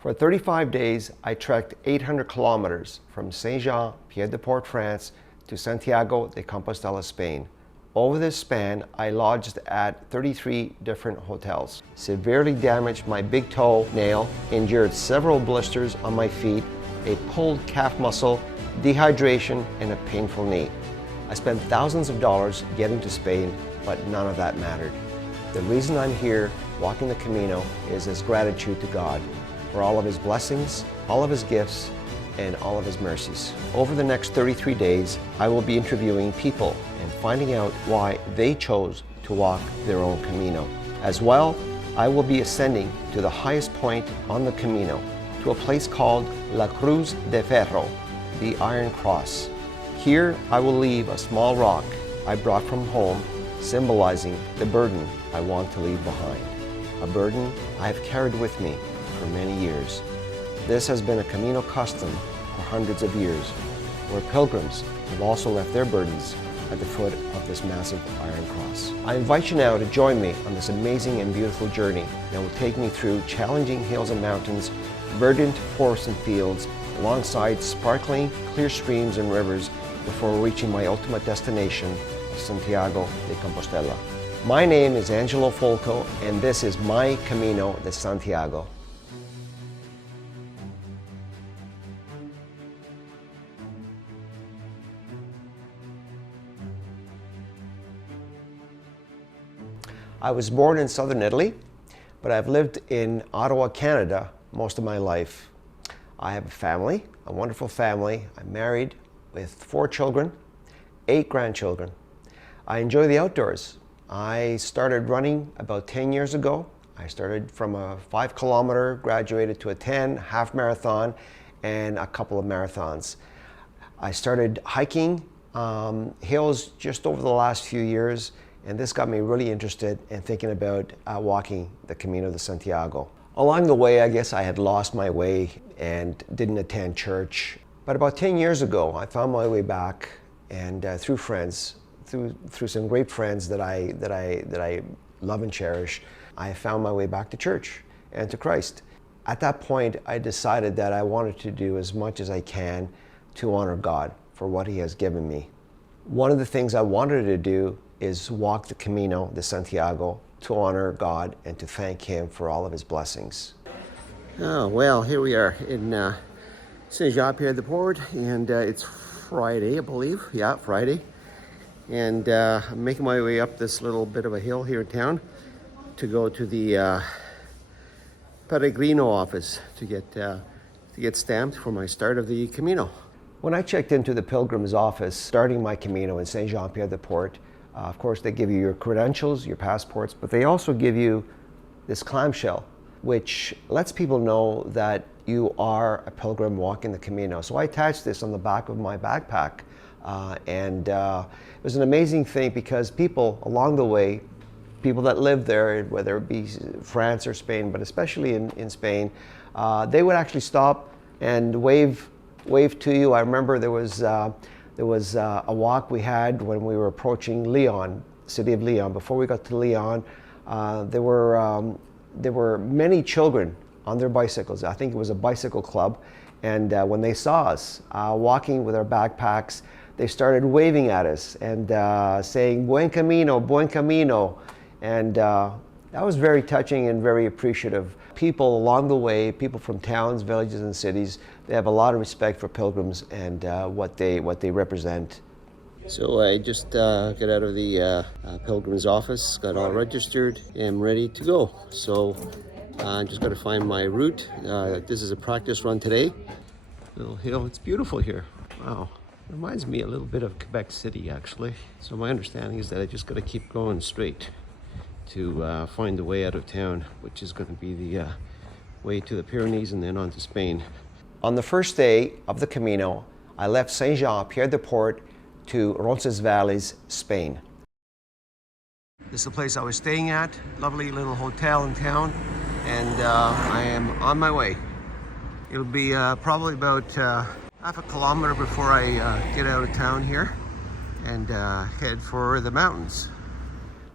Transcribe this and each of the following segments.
For 35 days, I trekked 800 kilometers from Saint-Jean-Pied-de-Port, France to Santiago de Compostela, Spain. Over this span, I lodged at 33 different hotels. Severely damaged my big toe nail, endured several blisters on my feet, a pulled calf muscle, dehydration, and a painful knee. I spent thousands of dollars getting to Spain, but none of that mattered. The reason I'm here walking the Camino is as gratitude to God for all of His blessings, all of His gifts, and all of His mercies. Over the next 33 days, I will be interviewing people and finding out why they chose to walk their own Camino. As well, I will be ascending to the highest point on the Camino, to a place called La Cruz de Ferro, the Iron Cross. Here, I will leave a small rock I brought from home, symbolizing the burden I want to leave behind. A burden I have carried with me for many years. This has been a Camino custom for hundreds of years, where pilgrims have also left their burdens at the foot of this massive iron cross. I invite you now to join me on this amazing and beautiful journey that will take me through challenging hills and mountains, verdant forests and fields, alongside sparkling, clear streams and rivers before reaching my ultimate destination, Santiago de Compostela. My name is Angelo Fulco, and this is my Camino de Santiago. I was born in southern Italy, but I've lived in Ottawa, Canada most of my life. I have a family, a wonderful family. I'm married with 4 children, 8 grandchildren. I enjoy the outdoors. I started running about 10 years ago. I started from a 5-kilometer, graduated to a 10, half marathon, and a couple of marathons. I started hiking hills just over the last few years, and this got me really interested in thinking about walking the Camino de Santiago. Along the way, I guess I had lost my way and didn't attend church. But about 10 years ago, I found my way back, and through friends, through some great friends that I love and cherish, I found my way back to church and to Christ. At that point, I decided that I wanted to do as much as I can to honor God for what He has given me. One of the things I wanted to do is walk the Camino de Santiago to honor God and to thank Him for all of His blessings. Oh, well, here we are in Saint-Jean-Pied-de-Port, and it's Friday, I believe. Yeah, Friday. And I'm making my way up this little bit of a hill here in town to go to the Peregrino office to get stamped for my start of the Camino. When I checked into the pilgrim's office starting my Camino in Saint-Jean-Pied-de-Port, of course, they give you your credentials, your passports, but they also give you this clamshell, which lets people know that you are a pilgrim walking the Camino. So I attached this on the back of my backpack, and it was an amazing thing because people along the way, people that live there, whether it be France or Spain, but especially in Spain, they would actually stop and wave to you. I remember there was a walk we had when we were approaching Lyon, city of Lyon. Before we got to Lyon, there were many children on their bicycles. I think it was a bicycle club, and when they saw us walking with our backpacks, they started waving at us and saying "Buen Camino, Buen Camino," and that was very touching and very appreciative. People along the way, people from towns, villages, and cities, they have a lot of respect for pilgrims and what they represent. So I just got out of the pilgrim's office, got all registered, and ready to go. So I just got to find my route. This is a practice run today. Little hill, it's beautiful here. Wow, reminds me a little bit of Quebec City actually. So my understanding is that I just got to keep going straight to find the way out of town, which is going to be the way to the Pyrenees and then on to Spain. On the first day of the Camino, I left Saint-Jean-Pied-de-Port to Roncesvalles, Spain. This is the place I was staying at, lovely little hotel in town, and I am on my way. It'll be probably about half a kilometer before I get out of town here and head for the mountains.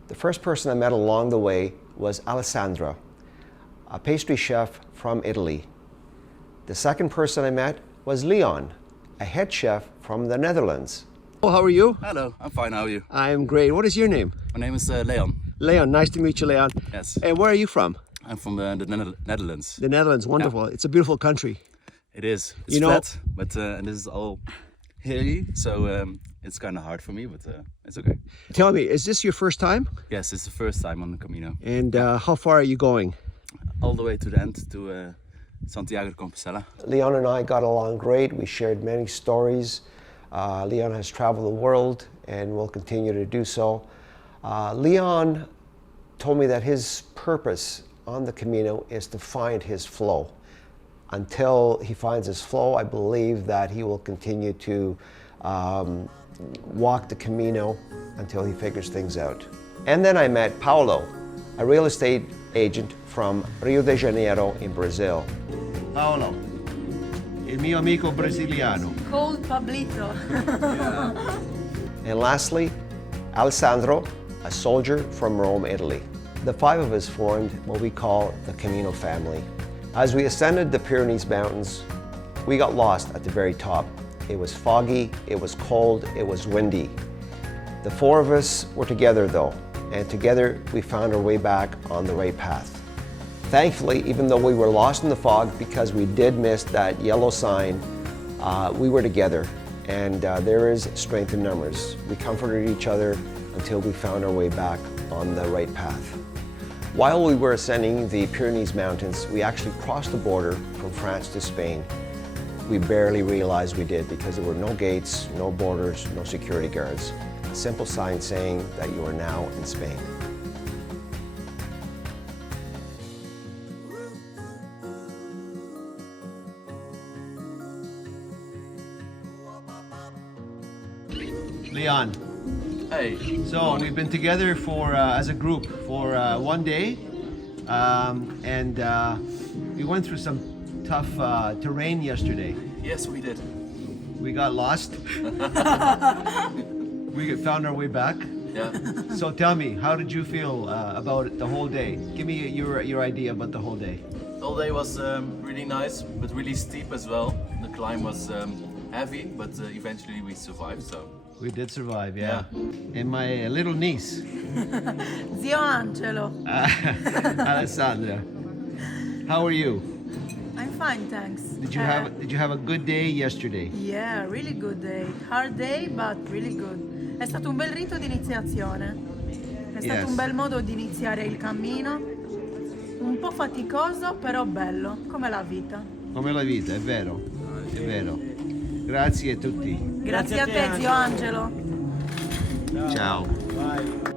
The first person I met along the way was Alessandra, a pastry chef from Italy. The second person I met was Leon, a head chef from the Netherlands. Oh, how are you? Hello, I'm fine, how are you? I'm great. What is your name? My name is Leon. Leon, nice to meet you, Leon. Yes. And where are you from? I'm from the Netherlands. The Netherlands, wonderful. Yeah. It's a beautiful country. It is. It's flat, but and this is all hilly, so it's kind of hard for me, but it's okay. Tell me, is this your first time? Yes, it's the first time on the Camino. And how far are you going? All the way to the end, to Santiago de Compostela. Leon and I got along great. We shared many stories. Leon has traveled the world and will continue to do so. Leon told me that his purpose on the Camino is to find his flow. Until he finds his flow, I believe that he will continue to walk the Camino until he figures things out. And then I met Paulo, a real estate agent from Rio de Janeiro in Brazil. Paolo, il mio amico brasiliano. Called Pablito. And lastly, Alessandro, a soldier from Rome, Italy. The five of us formed what we call the Camino family. As we ascended the Pyrenees Mountains, we got lost at the very top. It was foggy, it was cold, it was windy. The four of us were together though, and together we found our way back on the right path. Thankfully, even though we were lost in the fog because we did miss that yellow sign, we were together, and there is strength in numbers. We comforted each other until we found our way back on the right path. While we were ascending the Pyrenees Mountains, we actually crossed the border from France to Spain. We barely realized we did because there were no gates, no borders, no security guards. A simple sign saying that you are now in Spain. Leon. Hey. So we've been together for as a group for one day, and we went through some tough terrain yesterday. Yes, we did. We got lost. We found our way back. Yeah. So tell me, how did you feel about it the whole day? Give me your idea about the whole day. The whole day was really nice, but really steep as well. The climb was heavy, but eventually we survived, so. We did survive, yeah. And my little niece, Zio Angelo. Alessandra. How are you? I'm fine, thanks. Did you have a good day yesterday? Yeah, really good day. Hard day, but really good. È stato un bel rito di iniziazione. È stato un bel modo di iniziare il cammino. Un po' faticoso, però bello, come la vita. Come la vita, è vero. È vero. Grazie a tutti. Grazie a te, zio Angelo. Ciao. Bye.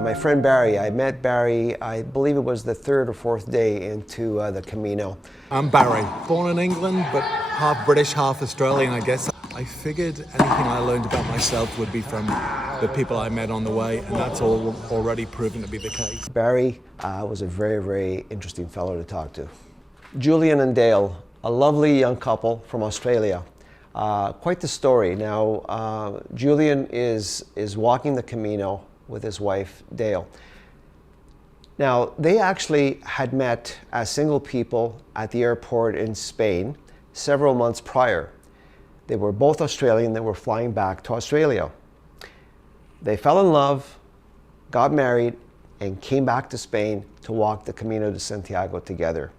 My friend Barry, I met Barry, I believe it was the third or fourth day into the Camino. I'm Barry, born in England, but half British, half Australian, I guess. I figured anything I learned about myself would be from the people I met on the way, and that's all already proven to be the case. Barry was a very, very interesting fellow to talk to. Julian and Dale, a lovely young couple from Australia. Quite the story. Now, Julian is walking the Camino with his wife, Dale. Now, they actually had met as single people at the airport in Spain several months prior. They were both Australian, they were flying back to Australia. They fell in love, got married, and came back to Spain to walk the Camino de Santiago together.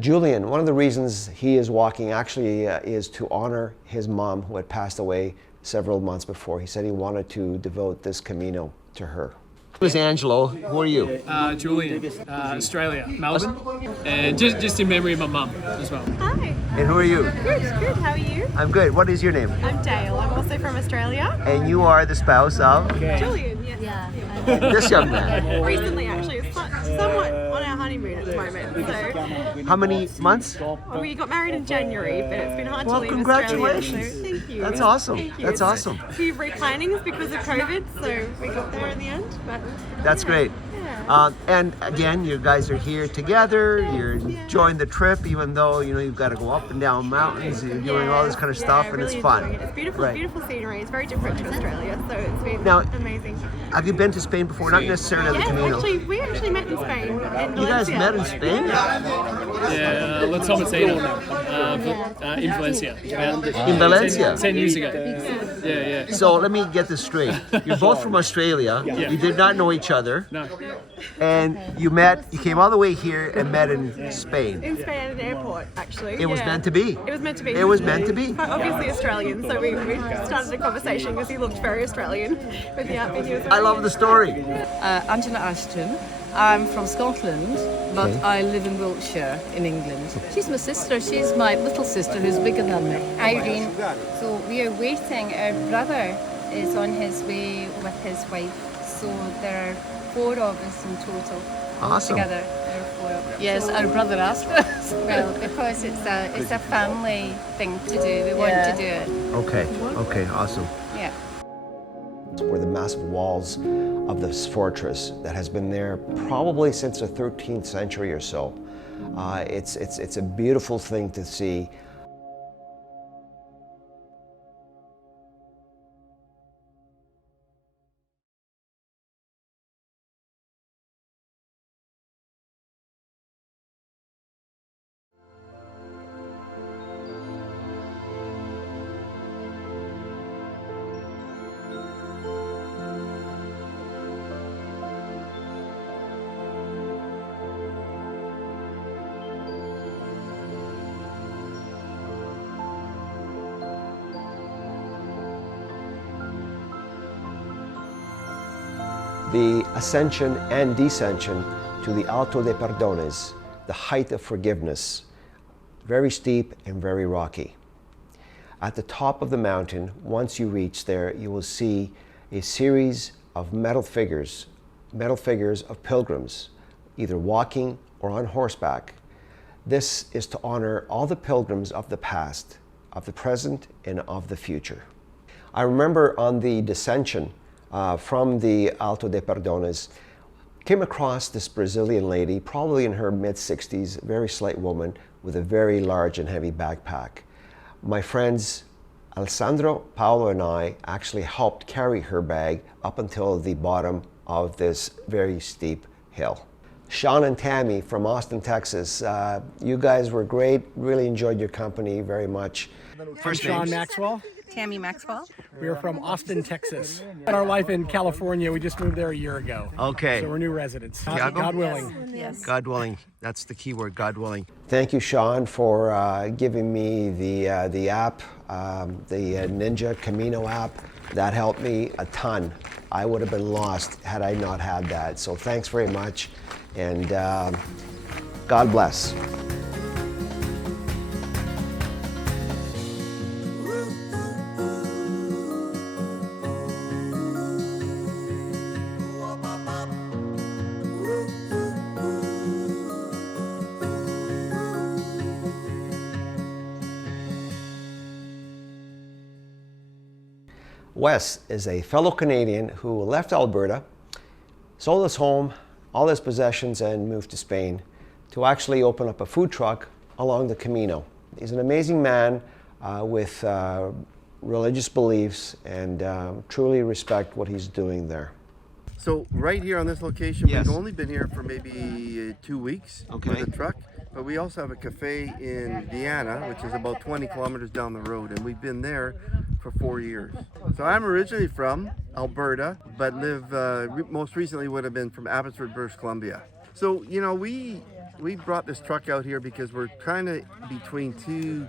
Julian, one of the reasons he is walking actually is to honor his mom who had passed away several months before. He said he wanted to devote this Camino to her. My name is Angelo. Who are you? Julian, Australia, Melbourne, and just in memory of my mum as well. Hi. And who are you? Good. How are you? I'm good. What is your name? I'm Dale. I'm also from Australia. And you are the spouse of Julian, yes. Yeah. this young man. Recently, actually, it's somewhat on our honeymoon at the moment. So, How many months? well, we got married in January, but it's been hard Well, to leave congratulations. Australia. So thank you. That's awesome. Thank you. That's awesome. A few replannings because of COVID, so we got there in the end. But That's yeah. great. Yeah. And again, you guys are here together. You're enjoying the trip, even though you've got to go up and down mountains. You're doing all this kind of stuff, and really it's fun. enjoying it. It's beautiful, Right. beautiful scenery. It's very different to Australia, so it's been Now- amazing. Have you been to Spain before? Not necessarily the Yes, Camino. we actually met in Spain. In You guys Valencia. met in Spain? Yeah, La Tomatina in Valencia. In Valencia? 10 years ago. Yeah. So let me get this straight. You're both from Australia. Yeah. You did not know each other. No. And you came all the way here and met in Spain. In Spain at an airport, actually. It was yeah. meant to be. It was meant to be. It was meant to be. But obviously Australian, so we started a conversation because he looked very Australian without being Australian. I love the story. Angela Ashton. I'm from Scotland, but Okay. I live in Wiltshire in England. She's my sister. She's my little sister who's bigger than me. Irene. So we are waiting. Our brother is on his way with his wife. So there are 4 of us in total. Awesome. Together, there are 4 of us. Yes, So- our brother asked us. Well, because it's a family thing to do. We want to do it. Okay, awesome. Yeah. Were the massive walls of this fortress that has been there probably since the 13th century or so. It's a beautiful thing to see. The ascension and descension to the Alto de Perdones, the height of forgiveness, very steep and very rocky. At the top of the mountain, once you reach there, you will see a series of metal figures of pilgrims, either walking or on horseback. This is to honor all the pilgrims of the past, of the present, and of the future. I remember on the descension from the Alto de Perdones, came across this Brazilian lady, probably in her mid-60s, very slight woman with a very large and heavy backpack. My friends Alessandro, Paolo, and I actually helped carry her bag up until the bottom of this very steep hill. Sean and Tammy from Austin, Texas, you guys were great, really enjoyed your company very much. First Sean Maxwell. Tammy Maxwell. We are from Austin, Texas. In our life in California, we just moved there a year ago. Okay. So we're new residents. Santiago? God willing. Yes. God willing. That's the key word, God willing. Thank you, Sean, for giving me the app, the Ninja Camino app. That helped me a ton. I would have been lost had I not had that. So thanks very much, and God bless. Wes is a fellow Canadian who left Alberta, sold his home, all his possessions, and moved to Spain to actually open up a food truck along the Camino. He's an amazing man with religious beliefs, and truly respect what he's doing there. So right here on this location, Yes. we've only been here for maybe 2 weeks Okay. with the truck, but we also have a cafe in Vienna, which is about 20 kilometers down the road, and we've been there for 4 years. So I'm originally from Alberta, but most recently would have been from Abbotsford, British Columbia. So, you know, we brought this truck out here because we're kind of between two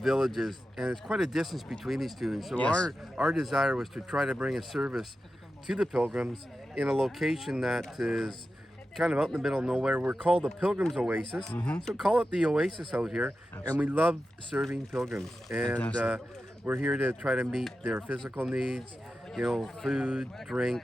villages, and it's quite a distance between these two. And so Yes. our desire was to try to bring a service to the pilgrims in a location that is kind of out in the middle of nowhere. We're called the Pilgrims Oasis, so call it the Oasis out here. And we love serving pilgrims, and we're here to try to meet their physical needs, you know, food, drink.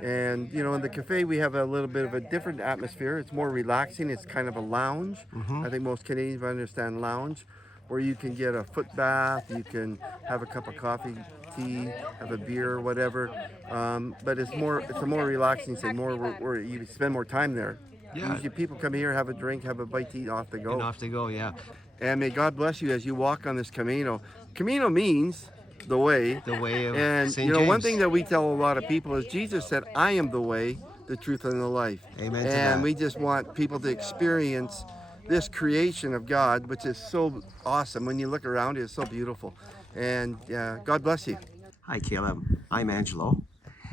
And, you know, in the cafe, we have a little bit of a different atmosphere. It's more relaxing. It's kind of a lounge. I think most Canadians understand lounge. where you can get a foot bath, you can have a cup of coffee, tea, have a beer, whatever. But it's a more relaxing thing, more where you spend more time there. Yeah. Usually people come here, have a drink, have a bite to eat, off they go. And off they go, yeah. And may God bless you as you walk on this Camino. Camino means the way. The way of And St. you know, one James. thing that we tell a lot of people is Jesus said, I am the way, the truth, and the life. Amen to And that. we just want people to experience this creation of God, which is so awesome. When you look around, it's so beautiful. And God bless you. Hi, Caleb. I'm Angelo.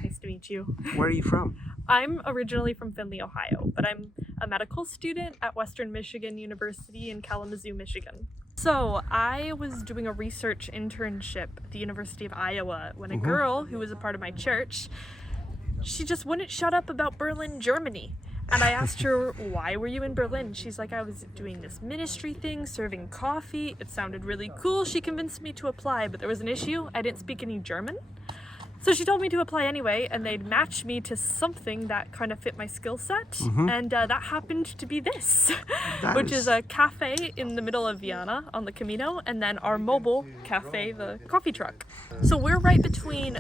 Nice to meet you. Where are you from? I'm originally from Findlay, Ohio, but I'm a medical student at Western Michigan University in Kalamazoo, Michigan. So I was doing a research internship at the University of Iowa when a girl who was a part of my church, she just wouldn't shut up about Berlin, Germany. And I asked her, why were you in Berlin? She's like, I was doing this ministry thing, serving coffee. It sounded really cool. She convinced me to apply, but there was an issue. I didn't speak any German. So she told me to apply anyway, and they'd match me to something that kind of fit my skill set. And that happened to be this, which is a cafe in the middle of Vienna on the Camino, and then our mobile cafe, the coffee truck. So we're right between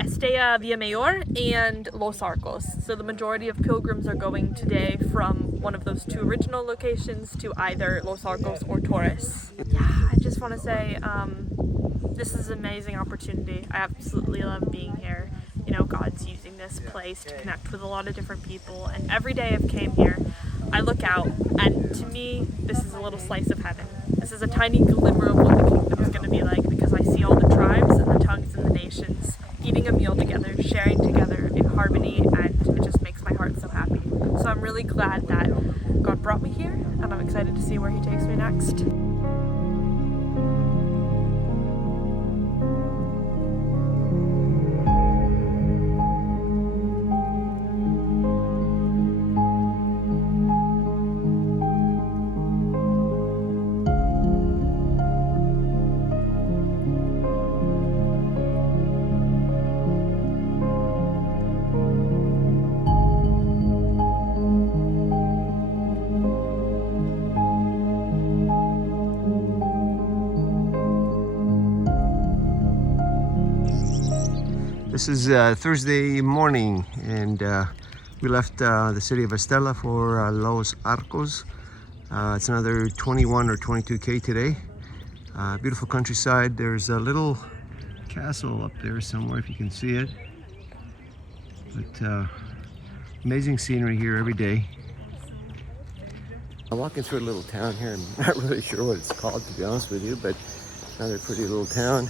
Estella Villamayor and Los Arcos. So the majority of pilgrims are going today from one of those two original locations to either Los Arcos or Torres. Yeah, I just want to say, this is an amazing opportunity. I absolutely love being here. You know, God's using this place to connect with a lot of different people, and every day I've came here, I look out, and to me, this is a little slice of heaven. This is a tiny glimmer of what the kingdom is going to be like, because I see all the tribes and the tongues and the nations eating a meal together, sharing together in harmony, and it just makes my heart so happy. So I'm really glad that God brought me here, and I'm excited to see where He takes me next. This is Thursday morning, and we left the city of Estella for Los Arcos. It's another 21 or 22K today. Beautiful countryside. There's a little castle up there somewhere if you can see it. But amazing scenery here every day. I'm walking through a little town here. I'm not really sure what it's called, to be honest with you, but another pretty little town.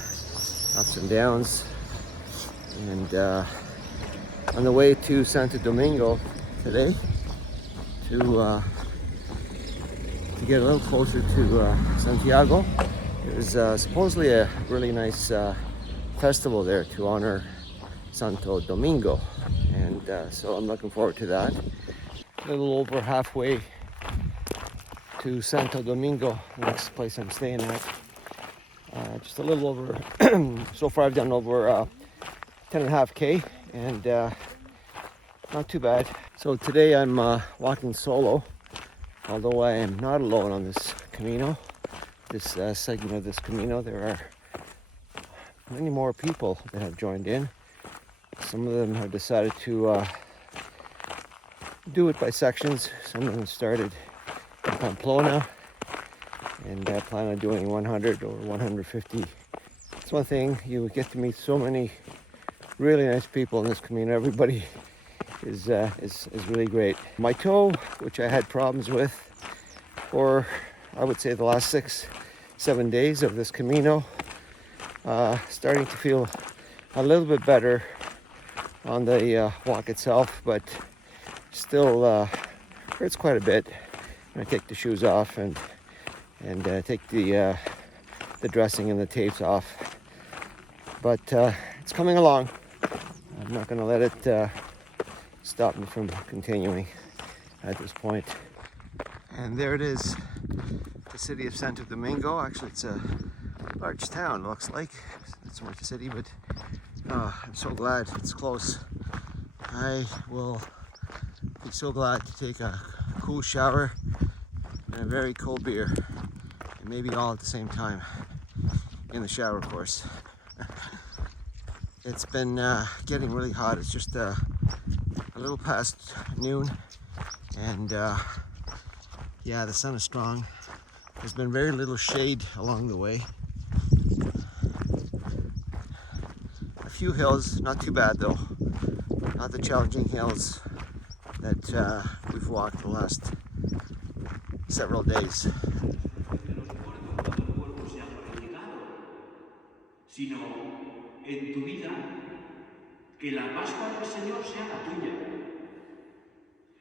Ups and downs. And on the way to Santo Domingo today to get a little closer to Santiago. There's supposedly a really nice festival there to honor Santo Domingo, and so I'm looking forward to that. A little over halfway to Santo Domingo, the next place I'm staying at. Just a little over, so far I've done over 10.5K, and not too bad. So today I'm walking solo, although I am not alone on this Camino, this segment of this Camino. There are many more people that have joined in. Some of them have decided to do it by sections. Some of them started in Pamplona and plan on doing 100 or 150. It's one thing, you get to meet so many really nice people in this Camino. Everybody is really great. My toe, which I had problems with for, I would say, the last 6-7 days of this Camino, starting to feel a little bit better on the walk itself, but still hurts quite a bit when I take the shoes off and take the dressing and the tapes off. But it's coming along. I'm not going to let it stop me from continuing at this point. And there it is, the city of Santo Domingo. Actually, it's a large town, looks like. It's not so much a city, but I'm so glad it's close. I will be so glad to take a cool shower and a very cold beer maybe all at the same time in the shower, of course. It's been getting really hot. It's just a little past noon, and yeah, the sun is strong. There's been very little shade along the way. A few hills, not too bad though. Not the challenging hills that we've walked the last several days. Sino en tu vida, que la Pascua del Señor sea la tuya.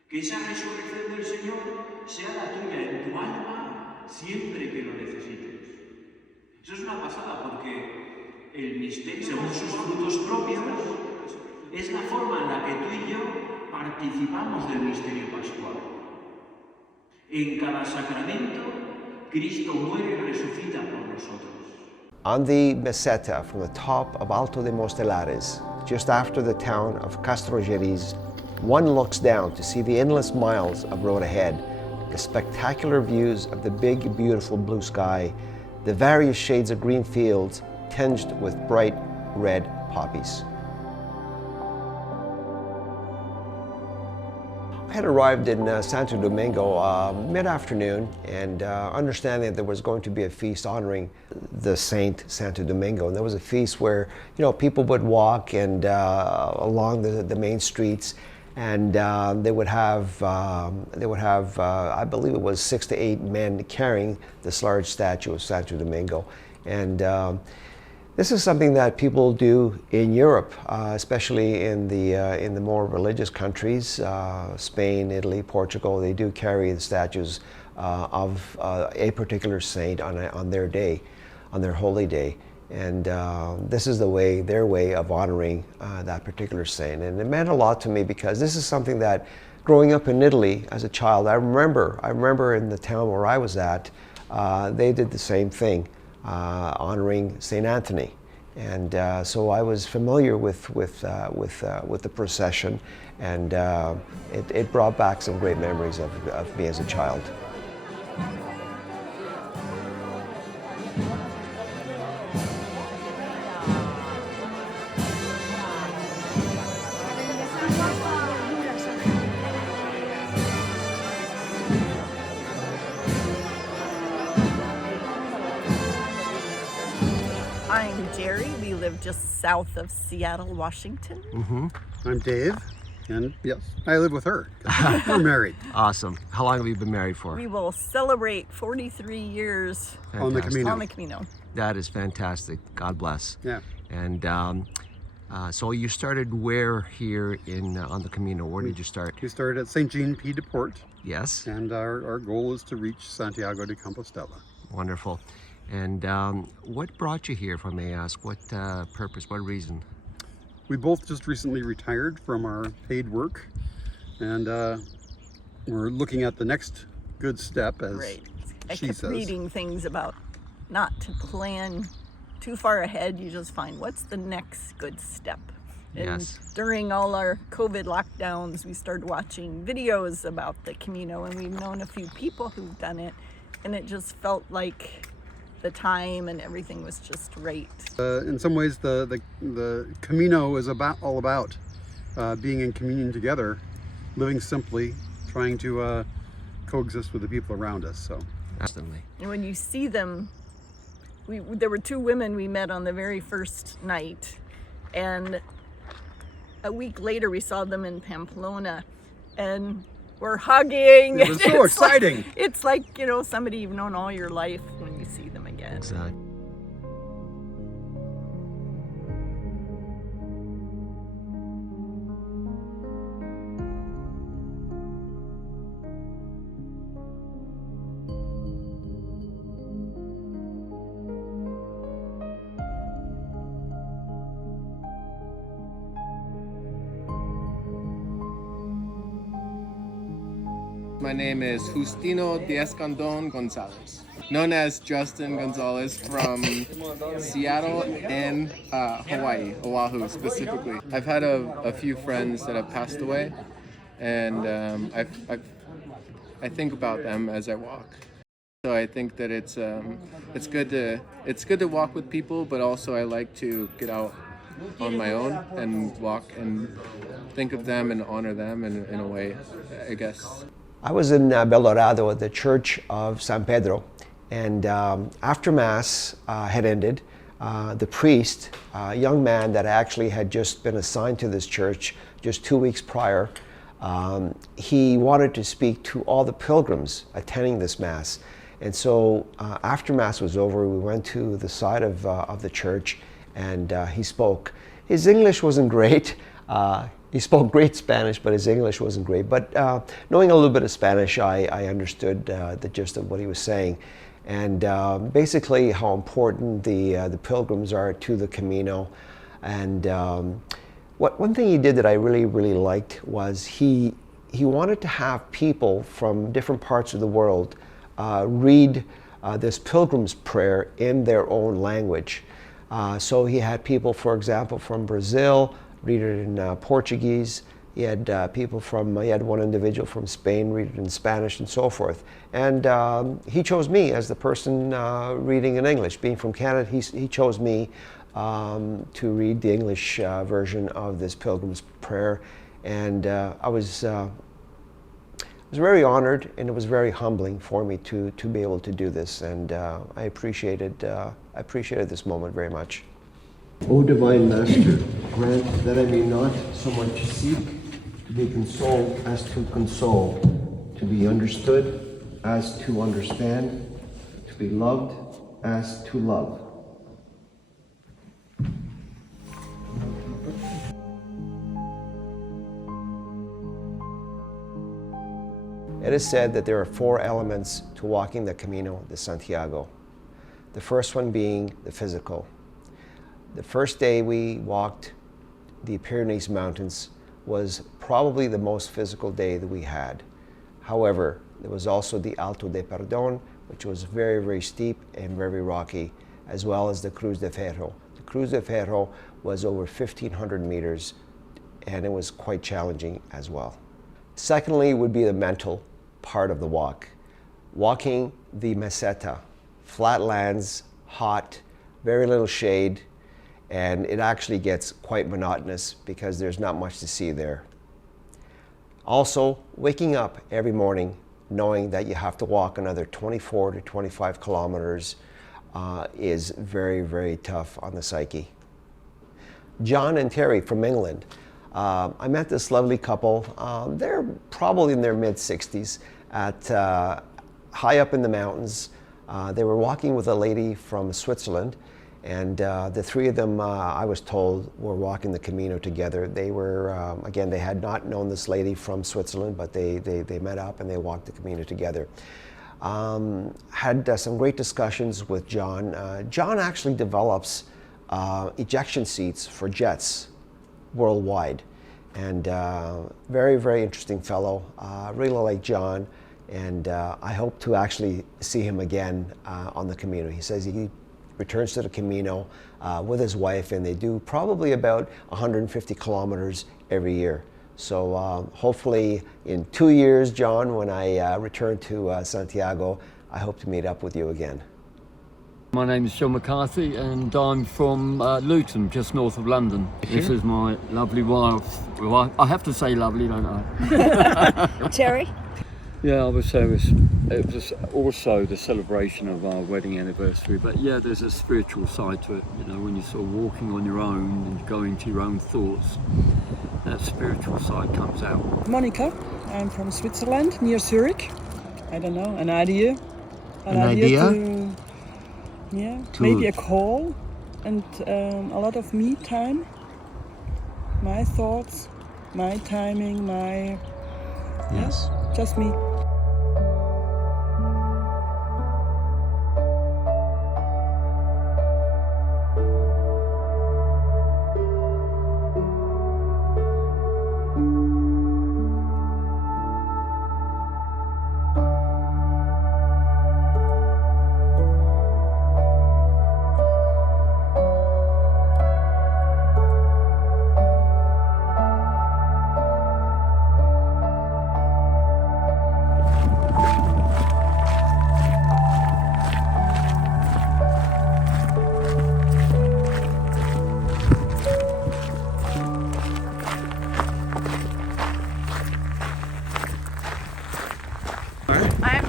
Que esa resurrección del Señor sea la tuya en tu alma siempre que lo necesites. Eso es una pasada porque el misterio, según sus frutos propios, es la forma en la que tú y yo participamos del misterio pascual. En cada sacramento, Cristo muere y resucita por nosotros. On the meseta from the top of Alto de Mostelares, just after the town of Castrojeriz, one looks down to see the endless miles of road ahead, the spectacular views of the big, beautiful blue sky, the various shades of green fields tinged with bright red poppies. I had arrived in Santo Domingo mid-afternoon, and understanding that there was going to be a feast honoring the Saint Santo Domingo. And there was a feast where, you know, people would walk and along the main streets, and they would have I believe it was 6 to 8 men carrying this large statue of Santo Domingo. And this is something that people do in Europe, especially in the more religious countries, Spain, Italy, Portugal. They do carry the statues of a particular saint on their day, on their holy day. And this is their way of honoring that particular saint. And it meant a lot to me because this is something that, growing up in Italy as a child, I remember in the town where I was at, they did the same thing. Honoring Saint Anthony, and so I was familiar with the procession, and it brought back some great memories of me as a child. I'm Jerry. We live just south of Seattle, Washington. Mm-hmm. I'm Dave, and yes, I live with her. We're married. Awesome. How long have you been married for? We will celebrate 43 years on the Camino. On the Camino. That is fantastic. God bless. Yeah. And so you started where here on the Camino? Where did you start? We started at Saint Jean Pied de Port. Yes. And our goal is to reach Santiago de Compostela. Wonderful. And what brought you here, if I may ask? What purpose, what reason? We both just recently retired from our paid work, and we're looking at the next good step, as she says. Reading things about not to plan too far ahead. You just find what's the next good step. And during all our COVID lockdowns, we started watching videos about the Camino, and we've known a few people who've done it, and it just felt like the time and everything was just right. In some ways, the Camino is all about being in communion together, living simply, trying to coexist with the people around us. So, Absolutely. And when you see them, there were 2 women we met on the very first night, and a week later we saw them in Pamplona, and we're hugging. It was so exciting. It's like, you know, somebody you've known all your life when you see them again. Exactly. My name is Justino Diaz-Candon Gonzalez, known as Justin Gonzalez, from Seattle and Hawaii, Oahu specifically. I've had a few friends that have passed away, and I think about them as I walk. So I think that it's good to walk with people, but also I like to get out on my own and walk and think of them and honor them in a way, I guess. I was in Belorado at the Church of San Pedro, and after Mass had ended, the priest, a young man that actually had just been assigned to this church just 2 weeks prior, he wanted to speak to all the pilgrims attending this Mass. And so after Mass was over, we went to the side of the church, and he spoke. His English wasn't great. He spoke great Spanish, but his English wasn't great. But knowing a little bit of Spanish, I understood the gist of what he was saying. And basically how important the pilgrims are to the Camino. And one thing he did that I really, really liked was he wanted to have people from different parts of the world read this pilgrim's prayer in their own language. So he had people, for example, from Brazil read it in Portuguese. He had he had one individual from Spain read it in Spanish and so forth. And he chose me as the person reading in English. Being from Canada, he chose me to read the English version of this pilgrim's prayer. And I was very honored, and it was very humbling for me to be able to do this. And I appreciated this moment very much. O Divine Master, grant that I may not so much seek to be consoled as to console, to be understood as to understand, to be loved as to love. It is said that there are 4 elements to walking the Camino de Santiago. The first one being the physical. The first day we walked the Pyrenees Mountains was probably the most physical day that we had. However, there was also the Alto de Perdón, which was very, very steep and very rocky, as well as the Cruz de Ferro. The Cruz de Ferro was over 1,500 meters, and it was quite challenging as well. Secondly would be the mental part of the walk. Walking the meseta, flatlands, hot, very little shade, and it actually gets quite monotonous because there's not much to see there. Also, waking up every morning knowing that you have to walk another 24 to 25 kilometers is very, very tough on the psyche. John and Terry from England. I met this lovely couple. They're probably in their mid-60s at high up in the mountains. They were walking with a lady from Switzerland, and the 3 of them, I was told, were walking the Camino together. They were, again, they had not known this lady from Switzerland, but they met up and they walked the Camino together. Had some great discussions with John. John actually develops ejection seats for jets worldwide, and very, very interesting fellow. Really like John, and I hope to actually see him again on the Camino. He says he returns to the Camino with his wife, and they do probably about 150 kilometers every year. So hopefully in 2 years, John, when I return to Santiago, I hope to meet up with you again. My name is John McCarthy, and I'm from Luton, just north of London. This is my lovely wife. Well, I have to say lovely, don't I? Terry? Yeah, I would say it was also the celebration of our wedding anniversary. But yeah, there's a spiritual side to it. You know, when you're sort of walking on your own and going to your own thoughts, that spiritual side comes out. Monica, I'm from Switzerland, near Zurich. I don't know, an idea? An idea? Maybe a call and a lot of me time. My thoughts, my timing, Yes. Just me.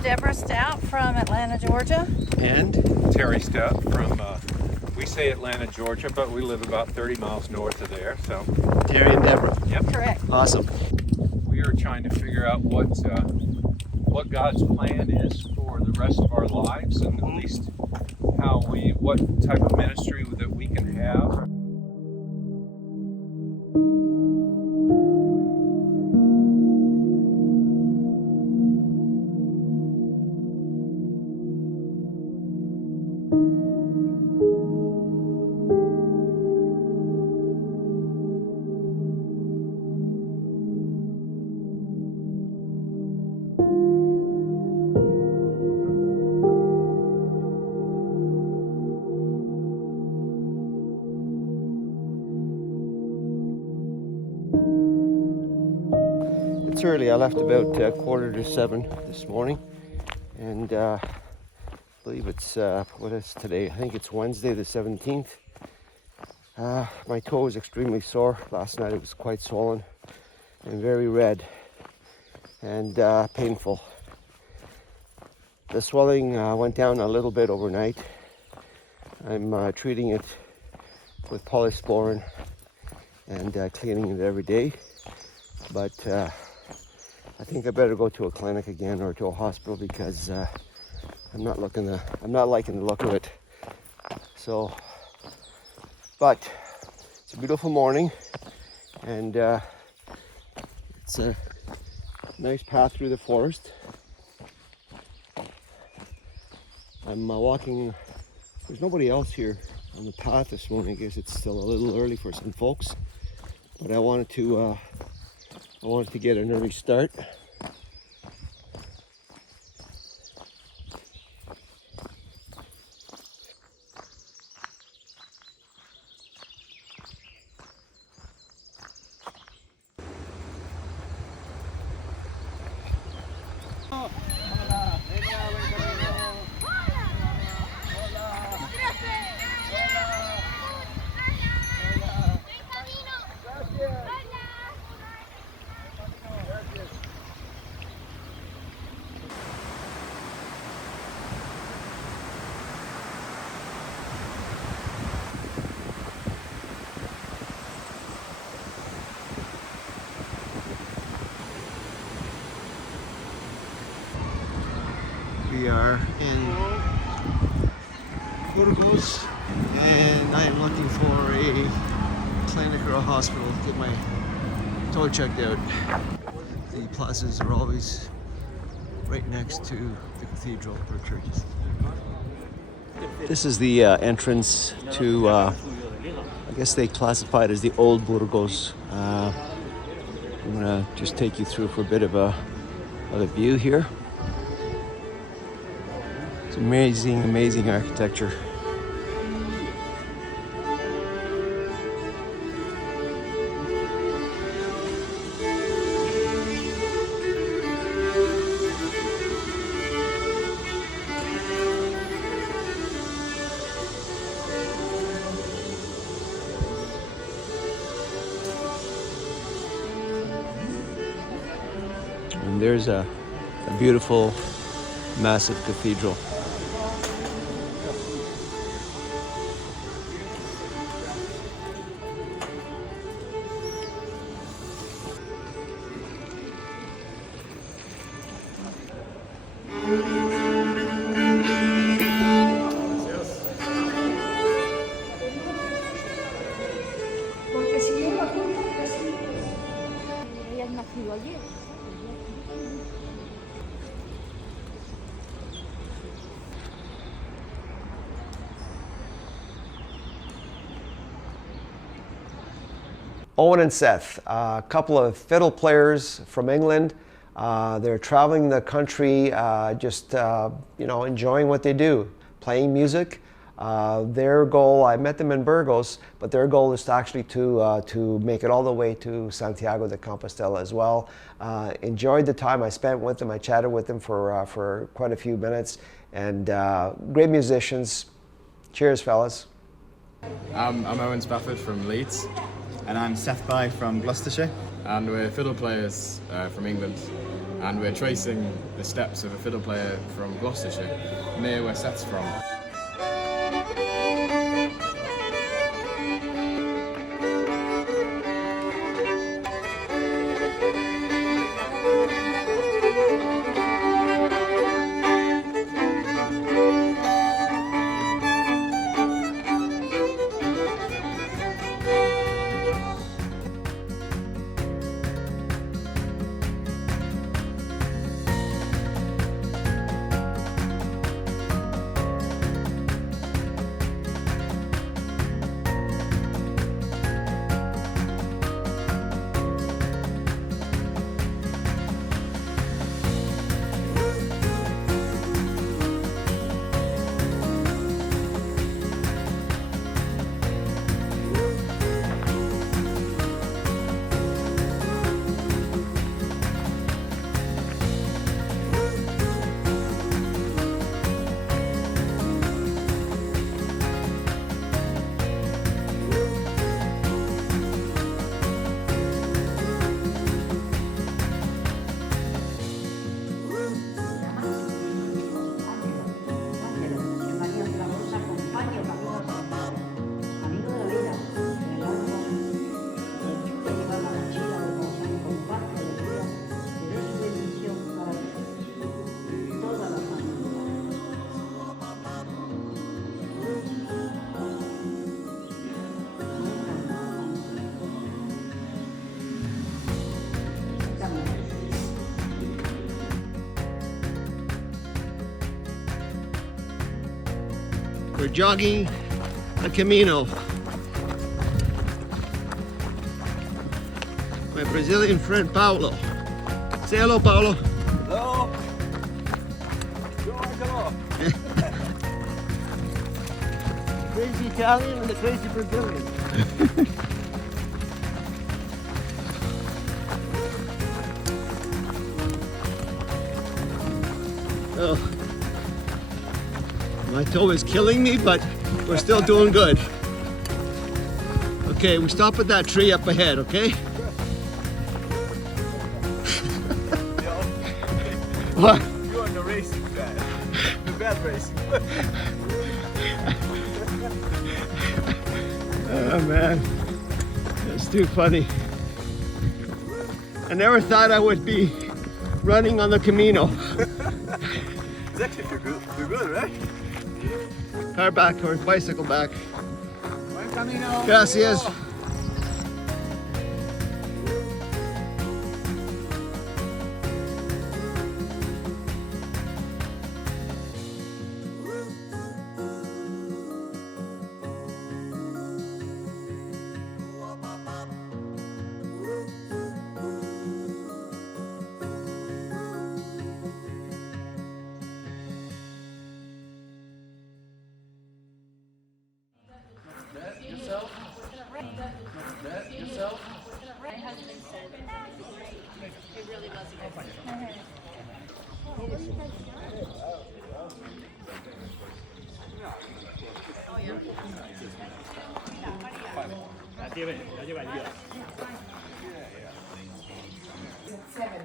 Deborah Stout from Atlanta, Georgia. And Terry Stout from, we say Atlanta, Georgia, but we live about 30 miles north of there, so. Terry and Deborah. Yep. Correct. Awesome. We are trying to figure out what God's plan is for the rest of our lives, and at least what type of ministry that we can have. It's early. I left about 6:45 this morning, and I believe it's what is today? I think it's Wednesday the 17th. My toe is extremely sore. Last night it was quite swollen and very red and painful. The swelling went down a little bit overnight. I'm treating it with polysporin and cleaning it every day, but I think I better go to a clinic again or to a hospital because I'm not liking the look of it. So, but it's a beautiful morning, and it's a nice path through the forest. I'm walking. There's nobody else here on the path this morning. I guess it's still a little early for some folks, but I wanted to get an early start. We are in Burgos, and I am looking for a clinic or a hospital to get my toe checked out. The plazas are always right next to the cathedral or churches. This is the entrance to, I guess they classify it as the old Burgos. I'm gonna just take you through for a bit of a view here. It's amazing, amazing architecture. And there's a beautiful, massive cathedral. Porque si no, la culpa es así. Ella es nacido ayer. Owen and Seth, a couple of fiddle players from England. They're traveling the country, just enjoying what they do, playing music. Their goal, I met them in Burgos, but their goal is to make it all the way to Santiago de Compostela as well. Enjoyed the time I spent with them. I chatted with them for quite a few minutes, and great musicians. Cheers, fellas. I'm Owen Spafford from Leeds. And I'm Seth By from Gloucestershire. And we're fiddle players from England. and we're tracing the steps of a fiddle player from Gloucestershire, near where Seth's from. We're jogging the Camino. My Brazilian friend Paulo. Say hello, Paulo. Hello. Hello. Crazy Italian and the crazy Brazilian. Oh. My toe is killing me, but we're still doing good. Okay, we stop at that tree up ahead, okay? What? You're in the racing bad. The bad racing. Oh man, it's too funny. I never thought I would be running on the Camino. It's actually you're good, right? Car back or bicycle back. Buen camino. Gracias. Yourself? My husband said it really was a Seven.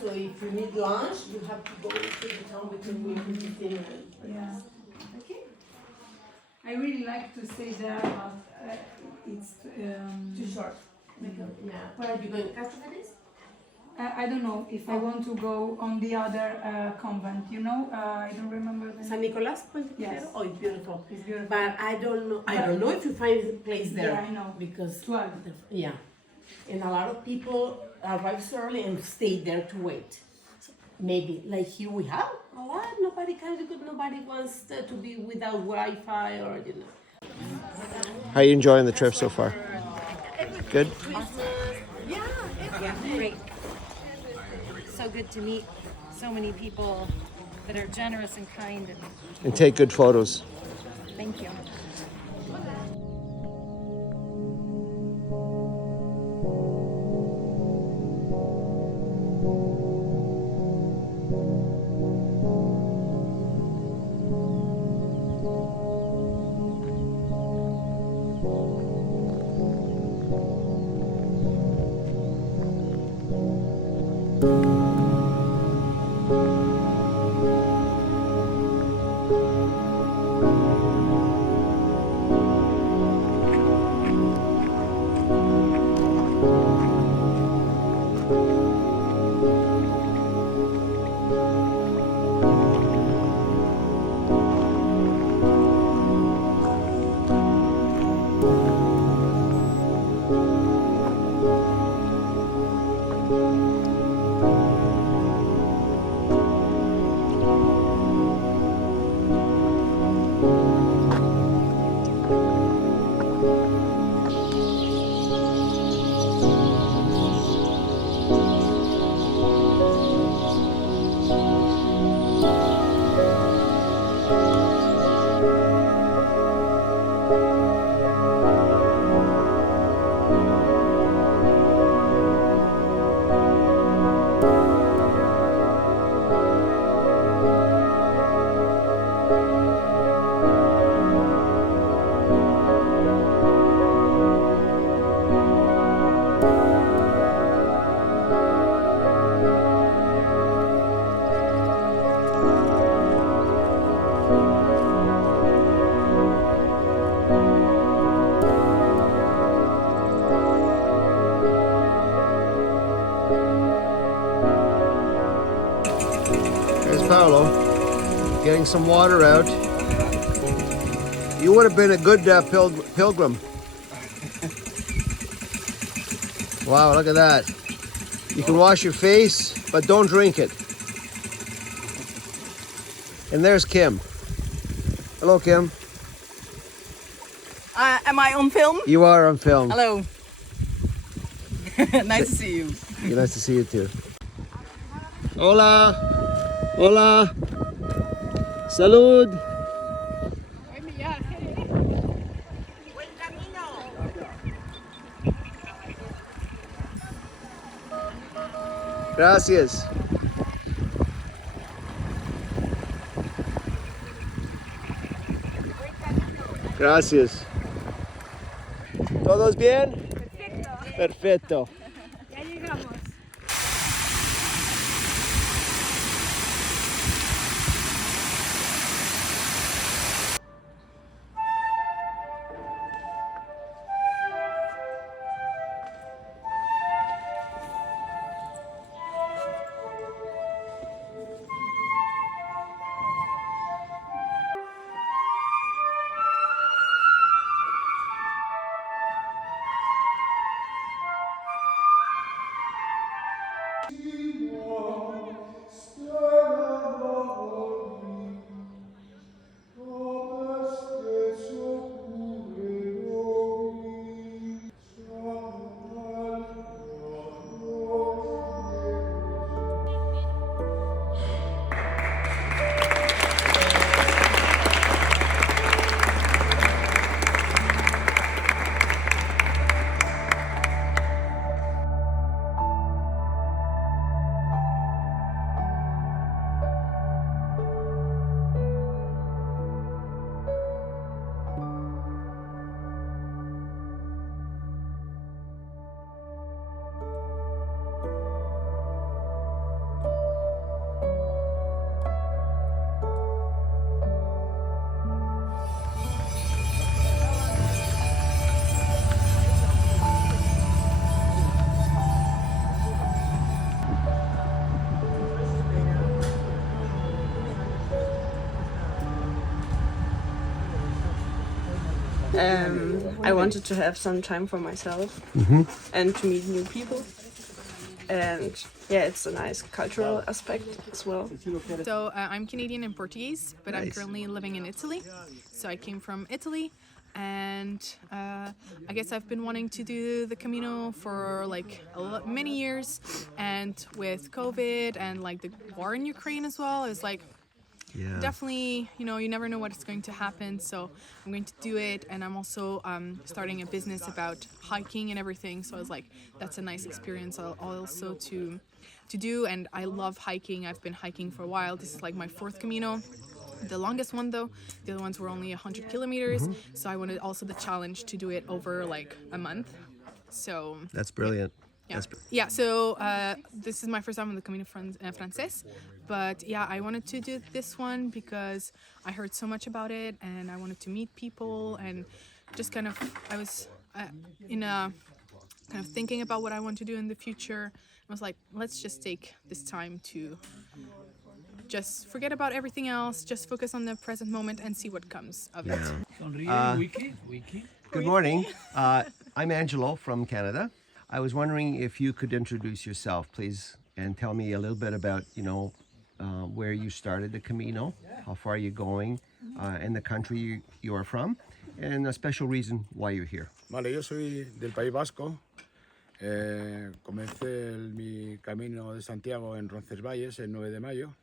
So if you need lunch, you have to go to the town between 15 Yeah. Okay. I really like to stay there, but it's too short. Yeah. Where are you going? Castro? I don't know if I want to go on the other convent. You know, I don't remember the San name. Nicolas? Yes. Oh, it's beautiful. It's beautiful. But I don't know. I don't know if you find a place there. Yeah, I know. Because 12. Yeah, and a lot of people arrive early and stay there to wait. So maybe like here we have a lot. Nobody can because nobody wants to be without Wi-Fi or you know. How are you enjoying the trip so far? Good? Yeah, great. So good to meet so many people that are generous and kind. And take good photos. Thank you. Paulo, getting some water out. You would have been a good pilgrim. Wow, look at that. You can wash your face, but don't drink it. And there's Kim. Hello, Kim. Am I on film? You are on film. Hello. Nice to see you. Nice to see you too. Hola. Hola. Salud. Gracias. Gracias. ¿Todos bien? Perfecto. Perfecto. Ya llegamos. I wanted to have some time for myself and to meet new people. And yeah, it's a nice cultural aspect as well. So I'm Canadian and Portuguese, but I'm Nice. currently living in Italy. So I came from Italy, and I guess I've been wanting to do the Camino for like many years. And with COVID and like the war in Ukraine as well, it's like definitely, you know, you never know what's going to happen. So I'm going to do it, and I'm also starting a business about hiking and everything. So I was like, that's a nice experience also to do. And I love hiking. I've been hiking for a while. This is like my 4th Camino. The longest one though, the other ones were only 100 kilometers. So I wanted also the challenge to do it over like a month. So That's brilliant. yeah, so this is my first time on the Camino Frances, but yeah, I wanted to do this one because I heard so much about it, and I wanted to meet people, and just kind of, I was in a kind of thinking about what I want to do in the future. I was like, let's just take this time to just forget about everything else, just focus on the present moment and see what comes of it. Good morning. I'm Angelo from Canada. I was wondering if you could introduce yourself, please, and tell me a little bit about, you know, where you started the Camino, how far you're going, and the country you are from, and a special reason why you're here. Vale, yo soy del País Vasco. Comencé mi camino de Santiago en Roncesvalles el 9 de mayo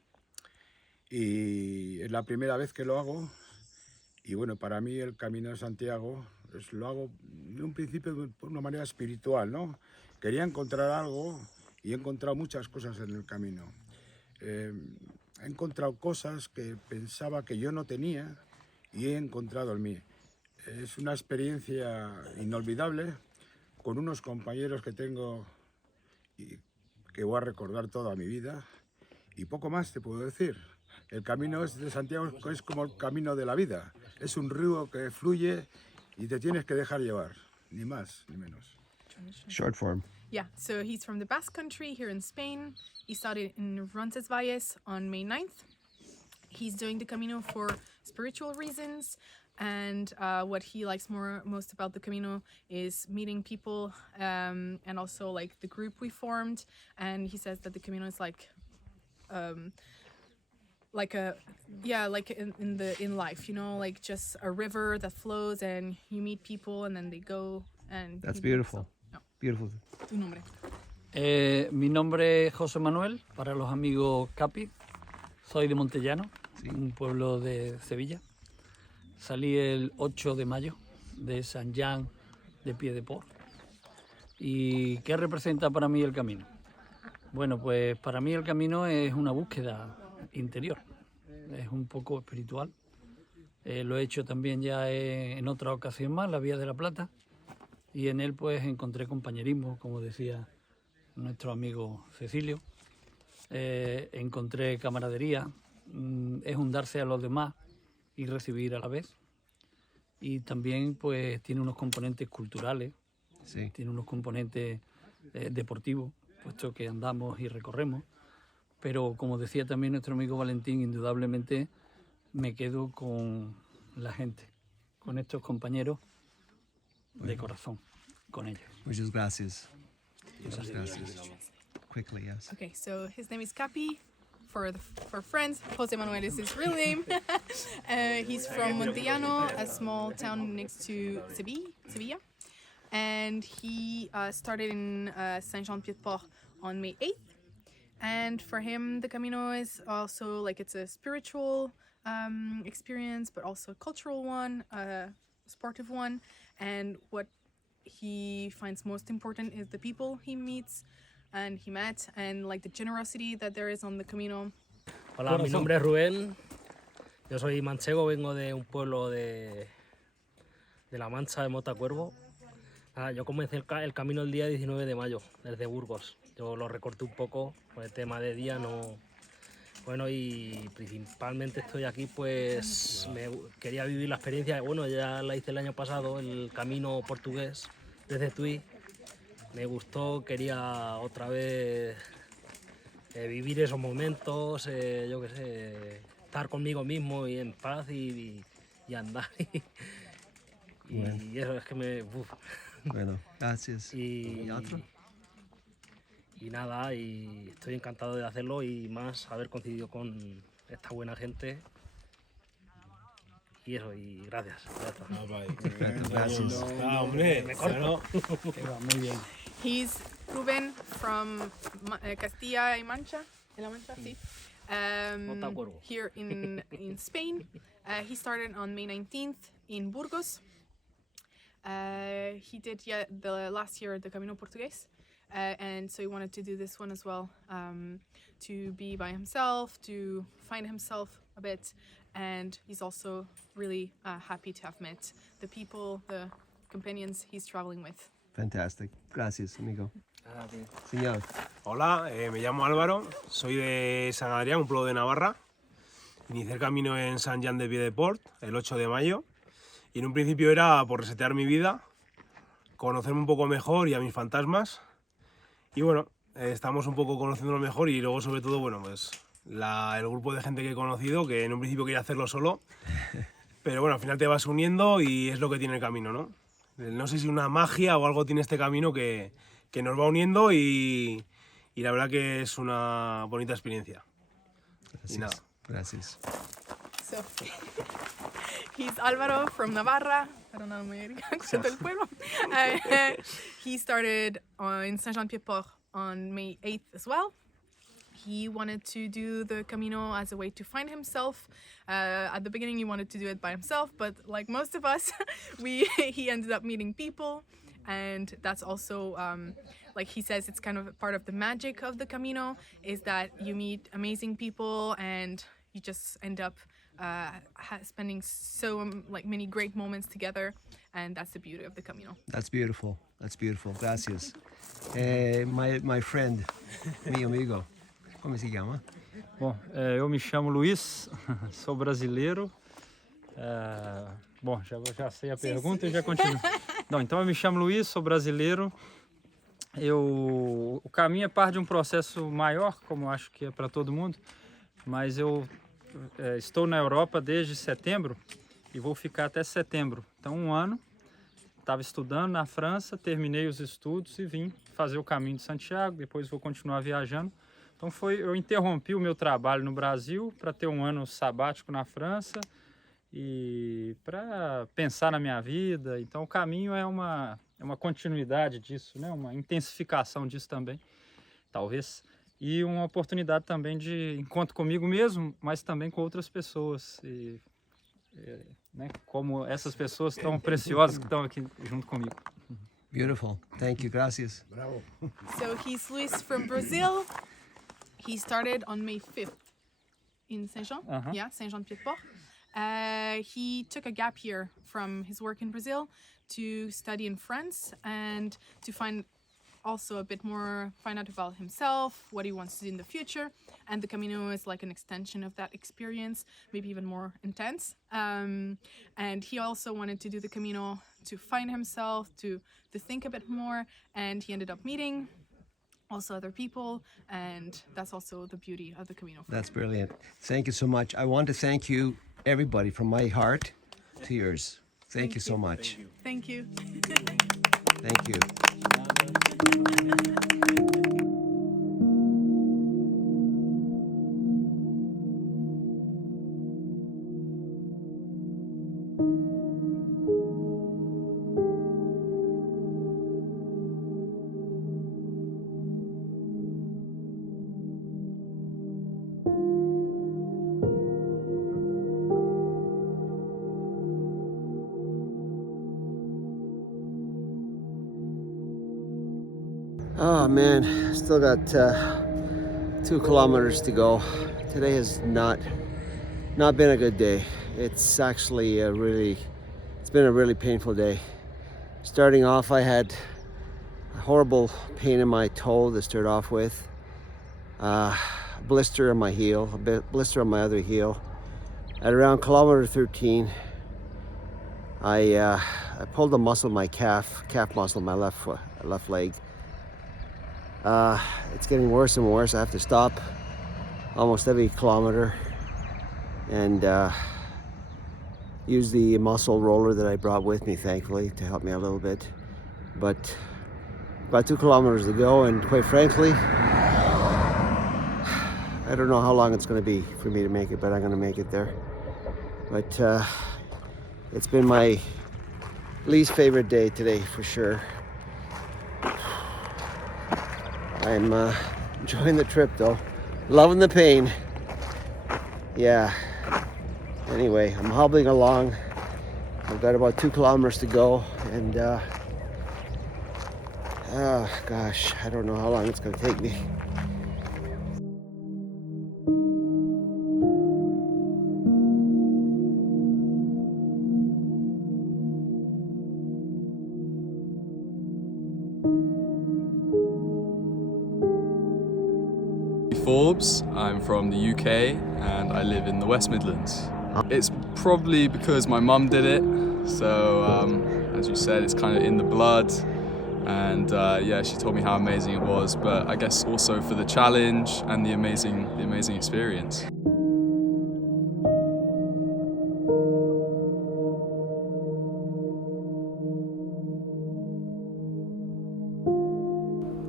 y es la primera vez que lo hago. Y bueno, para mí el Camino de Santiago lo hago de un principio de una manera espiritual, ¿no? Quería encontrar algo y he encontrado muchas cosas en el camino. He encontrado cosas que pensaba que yo no tenía y he encontrado en mí. Es una experiencia inolvidable con unos compañeros que tengo y que voy a recordar toda mi vida. Y poco más te puedo decir. El camino de Santiago es como el camino de la vida. Es un río que fluye y te tienes que dejar llevar, ni más ni menos. Short form. Yeah, so he's from the Basque Country here in Spain. He started in Roncesvalles on May 9th. he's doing the Camino for spiritual reasons, and what he likes most about the Camino is meeting people, and also like the group we formed. And he says that the Camino is like in life, you know, like just a river that flows and you meet people and then they go and That's you beautiful. No. Beautiful. Tu nombre. Mi nombre es José Manuel, para los amigos Capi. Soy de Montellano, un pueblo de Sevilla. Salí el 8 de mayo de San Jean de Pied-de-Port. ¿Y qué representa para mí el camino? Bueno, pues para mí el camino es una búsqueda interior, es un poco espiritual. Lo he hecho también ya en otra ocasión más, la Vía de la Plata, y en él pues encontré compañerismo, como decía nuestro amigo Cecilio. Encontré camaradería, es un darse a los demás y recibir a la vez. Y también pues tiene unos componentes culturales, sí. Tiene unos componentes deportivos, puesto que andamos y recorremos. Pero como decía también nuestro amigo Valentín, indudablemente me quedo con la gente, con estos compañeros de corazón, con ellos. Muchas gracias. Muchas gracias. Quickly, yes. Okay, so his name is Capi. For friends, Jose Manuel is his real name. He's from Montellano, a small town next to Sevilla. And he started in Saint-Jean-Pied-de-Port on May 8th. And for him, the Camino is also like it's a spiritual experience, but also a cultural one, a sportive one. And what he finds most important is the people he meets and he met, and like the generosity that there is on the Camino. Hola, mi nombre es Rubén. Yo soy manchego, vengo de un pueblo de La Mancha, de Motacuervo. Yo comencé el camino el día 19 de mayo, desde Burgos. Yo lo recorté un poco, por el tema de día no... Bueno, y principalmente estoy aquí, pues quería vivir la experiencia. Bueno, ya la hice el año pasado, el camino portugués, desde Tui. Me gustó, quería otra vez vivir esos momentos, yo qué sé, estar conmigo mismo y en paz y andar. Y eso es que me... Bueno, gracias. ¿Y otro? Y nada, y estoy encantado de hacerlo y más haber coincidido con esta buena gente. Y eso, y gracias. Gracias. Hombre, me corto. Muy bien. He's Ruben from Castilla y Mancha, sí. Here in Spain. He started on May 19th in Burgos. He did the last year the Camino Portugués, and so he wanted to do this one as well, to be by himself, to find himself a bit, and he's also really happy to have met the people, the companions he's traveling with. Fantastic. Gracias, amigo. Señor. Hola, me llamo Álvaro, soy de San Adrián, un pueblo de Navarra. Inicié el camino en San Jean de Pied-de-Port el 8 de mayo y en un principio era por resetear mi vida, conocerme un poco mejor y a mis fantasmas. Y bueno, estamos un poco conociéndolo mejor y luego sobre todo, bueno, pues el grupo de gente que he conocido, que en un principio quería hacerlo solo, pero bueno, al final te vas uniendo y es lo que tiene el camino, ¿no? No sé si una magia o algo tiene este camino que nos va uniendo y la verdad que es una bonita experiencia. Gracias. Y nada. Gracias. So, he's Álvaro from Navarra. I don't know el pueblo. He started in Saint-Jean-Pied-de-Port on May 8th as well. He wanted to do the Camino as a way to find himself. At the beginning, he wanted to do it by himself, but like most of us, he ended up meeting people, and that's also, like he says, it's kind of part of the magic of the Camino, is that you meet amazing people and you just end up spending so many great moments together, and that's the beauty of the Camino. That's beautiful. That's beautiful. Gracias. My friend, mi amigo. Como se chama? Bom, eu me chamo Luiz, sou brasileiro. Bom, já sei a pergunta e já continuo. Não, então eu me chamo Luiz, sou brasileiro. O caminho é parte de um processo maior, como acho que é para todo mundo, mas eu estou na Europa desde setembro e vou ficar até setembro. Então, um ano. Estava estudando na França, terminei os estudos e vim fazer o Caminho de Santiago. Depois vou continuar viajando. Então, eu interrompi o meu trabalho no Brasil para ter um ano sabático na França e para pensar na minha vida. Então, o Caminho é uma continuidade disso, né? Uma intensificação disso também, talvez. E uma oportunidade também de encontro comigo mesmo, mas também com outras pessoas. Né, como essas pessoas tão preciosas que estão aqui junto comigo. Beautiful. Thank you. Gracias. Bravo. So he's Luis from Brazil. He started on May 5th in Saint-Jean. Yeah, Saint-Jean-Pied-de-Port. He took a gap year from his work in Brazil to study in France and to find out about himself, what he wants to do in the future. And the Camino is like an extension of that experience, maybe even more intense. And he also wanted to do the Camino to find himself, to think a bit more. And he ended up meeting also other people. And that's also the beauty of the Camino. That's brilliant. Thank you so much. I want to thank you, everybody, from my heart to yours. Thank you so much. Thank you. Thank you. Oh man, still got 2 kilometers to go. Today has not been a good day. It's actually it's been a really painful day. Starting off, I had a horrible pain in my toe to start off with. Blister on my heel, a blister on my other heel. At around kilometer 13, I pulled a muscle in my calf muscle in my left leg. It's getting worse and worse. I have to stop almost every kilometer and use the muscle roller that I brought with me, thankfully, to help me a little bit. But about 2 kilometers to go, and quite frankly, I don't know how long it's going to be for me to make it, but I'm going to make it there. But it's been my least favorite day today, for sure. I'm enjoying the trip though, loving the pain. Yeah. Anyway, I'm hobbling along. I've got about 2 kilometers to go, and oh gosh, I don't know how long it's going to take me. Forbes. I'm from the UK and I live in the West Midlands. It's probably because my mum did it, so as you said, it's kind of in the blood, and yeah, she told me how amazing it was, but I guess also for the challenge and the amazing experience.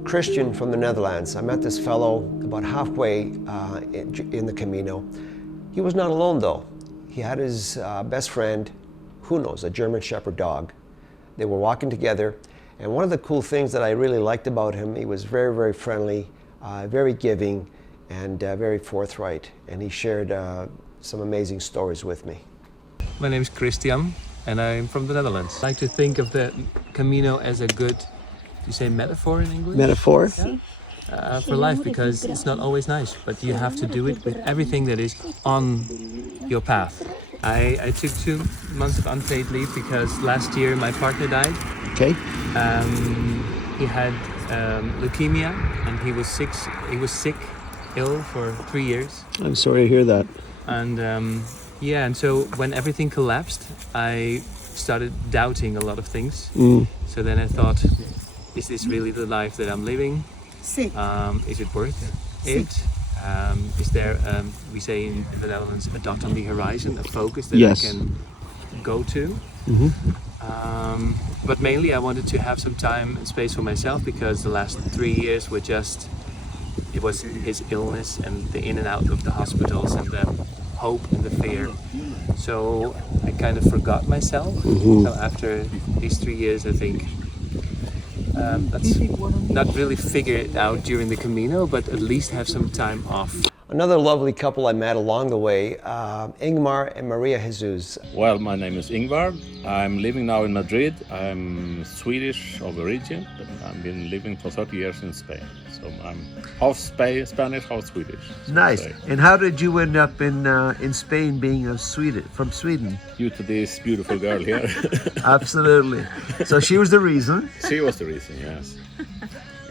Christian from the Netherlands. I met this fellow about halfway in the Camino. He was not alone though. He had his best friend, Hunos, a German Shepherd dog. They were walking together, and one of the cool things that I really liked about him, he was very, very friendly, very giving, and very forthright, and he shared some amazing stories with me. My name is Christian, and I'm from the Netherlands. I like to think of the Camino as a good, you say metaphor in English? Metaphor? Yeah. For life, because it's not always nice, but you have to do it with everything that is on your path. I took 2 months of unpaid leave because last year my partner died. Okay. He had leukemia, and he was sick, ill for 3 years. I'm sorry to hear that. And yeah, and so when everything collapsed, I started doubting a lot of things. So then I thought, is this really the life that I'm living? Is it worth it? Is there, we say in the Netherlands, a dot on the horizon, a focus that Yes. I can go to? Mm-hmm. But mainly I wanted to have some time and space for myself because the last 3 years were just, it was his illness and the in and out of the hospitals and the hope and the fear. So I kind of forgot myself. Mhm. So after these 3 years, I think that's not really figured out during the Camino, but at least have some time off. Another lovely couple I met along the way, Ingmar and Maria Jesus. Well, my name is Ingvar. I'm living now in Madrid. I'm Swedish of origin, but I've been living for 30 years in Spain. So I'm half Spanish, half Swedish. so to Nice. say. And how did you end up in Spain, being from Sweden? Due to this beautiful girl here. Absolutely. So she was the reason. She was the reason, yes.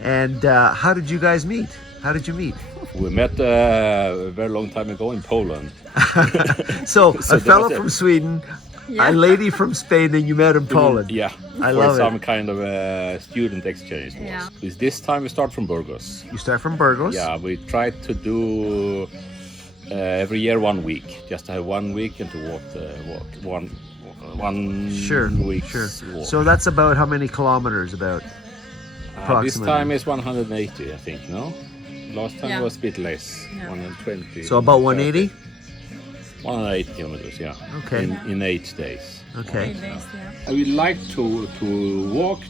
And how did you guys meet? How did you meet? We met a very long time ago in Poland. So, So a that fellow was it. from Sweden, Yeah. a lady from Spain, and you met in Poland. Yeah, I for love some it. kind of a student exchange. Yeah. With this time we start from Burgos. You start from Burgos? Yeah, we try to do every year 1 week, just to have 1 week and to walk one Sure, week's sure. walk. So that's about how many kilometers, about? This Approximately. time is 180, I think, no? Last time Yeah. was a bit less, Yeah. 120. So about 180? 180 kilometers, yeah. Okay. In 8 days. Okay. I would like to walk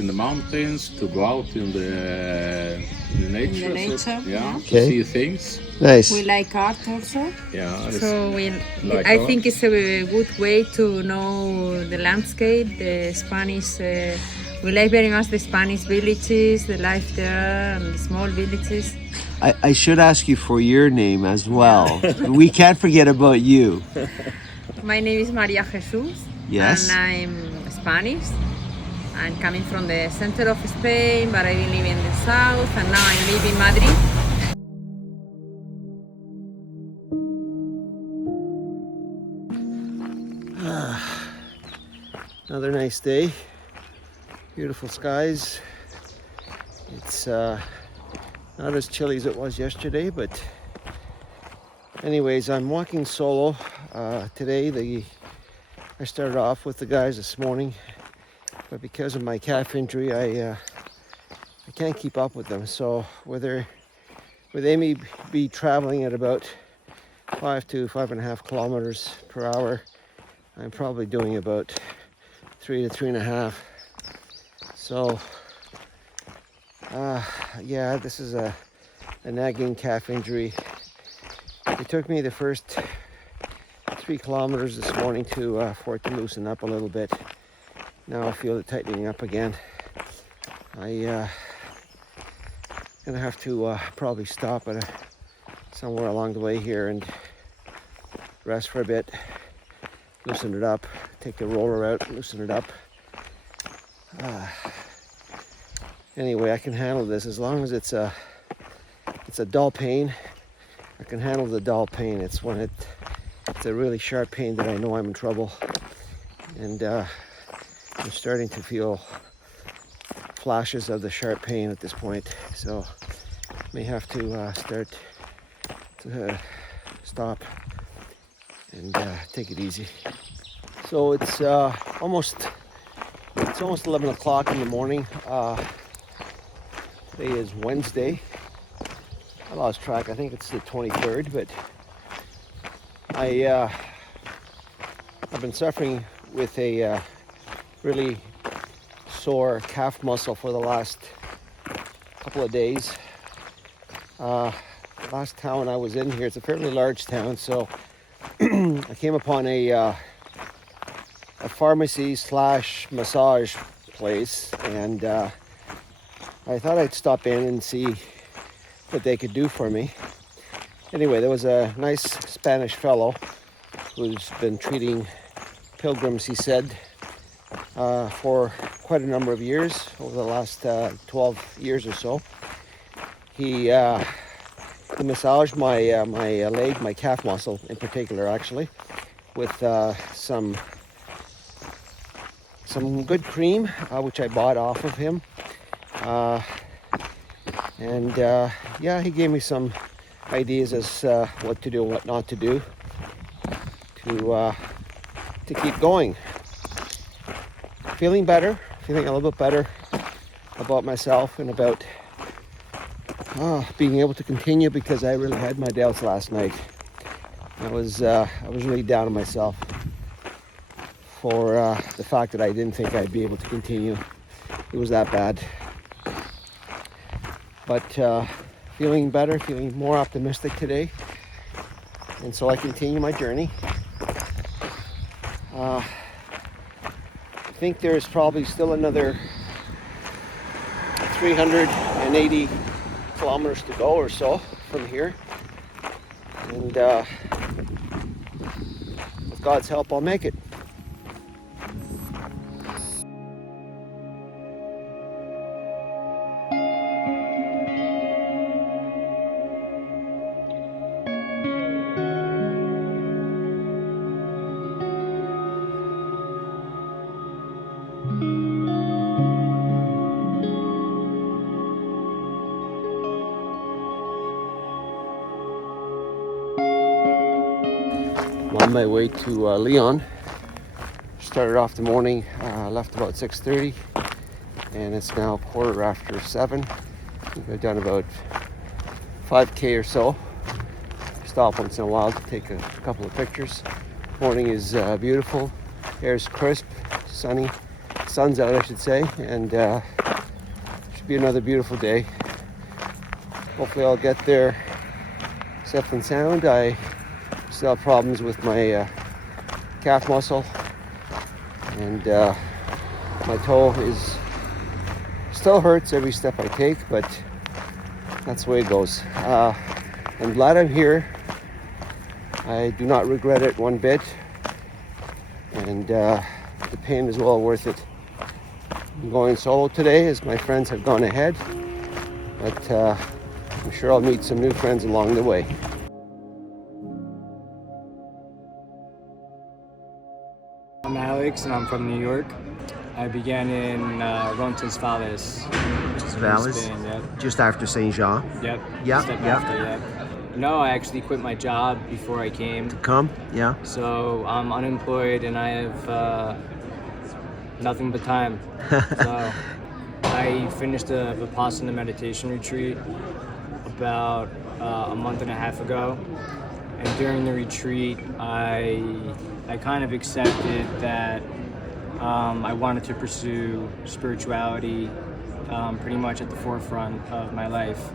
in the mountains, to go out in the nature. In the so- nature, yeah. yeah. To see things. Nice. We like art also. Yeah. So like I art. think it's a good way to know the landscape, the Spanish. We like very much the Spanish villages, the life there, and the small villages. I should ask you for your name as well. We can't forget about you. My name is Maria Jesus. Yes. And I'm Spanish. I'm coming from the center of Spain, but I live in the south, and now I live in Madrid. Another nice day. Beautiful skies. It's not as chilly as it was yesterday, but anyways, I'm walking solo today. I started off with the guys this morning, but because of my calf injury, I can't keep up with them. So with Amy be traveling at about 5 to 5.5 kilometers per hour, I'm probably doing about 3 to 3.5. So yeah, this is a nagging calf injury. It took me the first 3 kilometers this morning for it to loosen up a little bit. Now I feel it tightening up again. Gonna have to probably stop at somewhere along the way here and rest for a bit, loosen it up, take the roller out, loosen it up. Anyway, I can handle this as long as it's a dull pain. I can handle the dull pain. It's when it's a really sharp pain that I know I'm in trouble, and I'm starting to feel flashes of the sharp pain at this point. So may have to start to stop and take it easy. So it's almost 11 o'clock in the morning. Today is Wednesday. I lost track. I think it's the 23rd, but I've been suffering with a really sore calf muscle for the last couple of days. The last town I was in here, it's a fairly large town, so I came upon a pharmacy / massage place, and I thought I'd stop in and see what they could do for me. Anyway, there was a nice Spanish fellow who's been treating pilgrims, he said, for quite a number of years, over the last 12 years or so. He massaged my leg, my calf muscle in particular, actually, with some good cream, which I bought off of him. Yeah, he gave me some ideas as what to do and what not to do to keep going. Feeling better, feeling a little bit better about myself and about being able to continue, because I really had my doubts last night. I was really down on myself for the fact that I didn't think I'd be able to continue. It was that bad. But feeling better, feeling more optimistic today. And so I continue my journey. I think there's probably still another 380 kilometers to go or so from here. And with God's help, I'll make it. I'm on my way to Leon. Started off the morning, left about 6:30, and it's now 7:15. I've done about 5K or so. Stop once in a while to take a couple of pictures. Morning is beautiful, air's crisp, sunny, sun's out I should say, and should be another beautiful day. Hopefully I'll get there safe and sound. I still have problems with my calf muscle, and my toe still hurts every step I take, but that's the way it goes. I'm glad I'm here. I do not regret it one bit, and the pain is well worth it. I'm going solo today as my friends have gone ahead, but I'm sure I'll meet some new friends along the way. I'm Alex and I'm from New York. I began in Roncesvalles. Valles, Yep. just after Saint Jean. Yep. Yep. Step Yep. after, yep. No, I actually quit my job before I came. Come, yeah. So I'm unemployed and I have nothing but time. So I finished a Vipassana meditation retreat about a month and a half ago. And during the retreat, I kind of accepted that I wanted to pursue spirituality pretty much at the forefront of my life.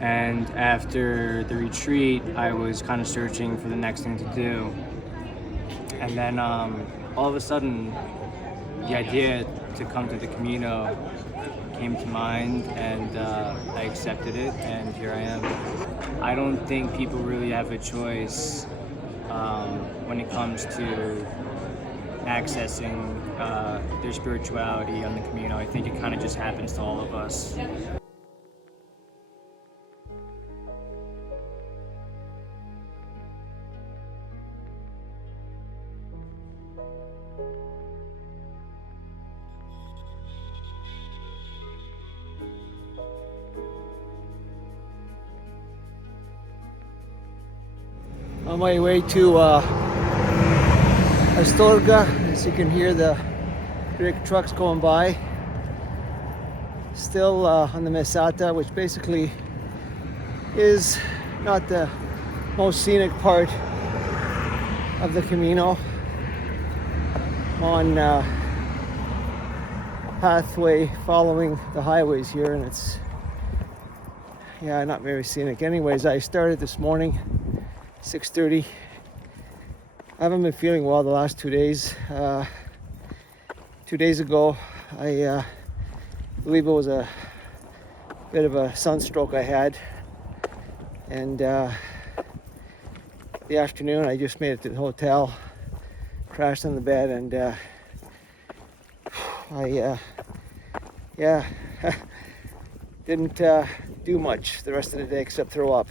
And after the retreat, I was kind of searching for the next thing to do. And then all of a sudden, the idea to come to the Camino came to mind, and I accepted it, and here I am. I don't think people really have a choice when it comes to accessing their spirituality on the Camino. I think it kind of just happens to all of us. On my way to Astorga, as you can hear the big trucks going by. Still on the Mesata, which basically is not the most scenic part of the Camino. On a pathway following the highways here, and it's not very scenic. Anyways, I started this morning 6:30. I haven't been feeling well the last 2 days. 2 days ago, I believe it was a bit of a sunstroke I had, and the afternoon I just made it to the hotel, crashed on the bed, and I didn't do much the rest of the day except throw up.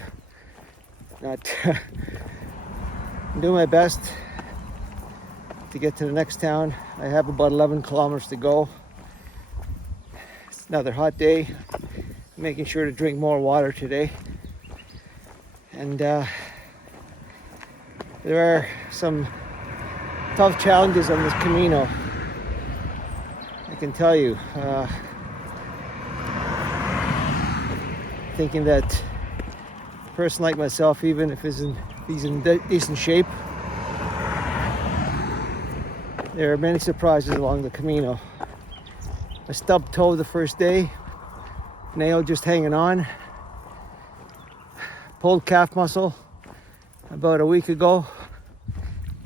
I'm doing my best to get to the next town. I have about 11 kilometers to go. It's another hot day. I'm making sure to drink more water today. And there are some tough challenges on this Camino, I can tell you. Thinking that a person like myself, even if he's in decent shape, there are many surprises along the Camino. A stubbed toe the first day, nail just hanging on, pulled calf muscle about a week ago,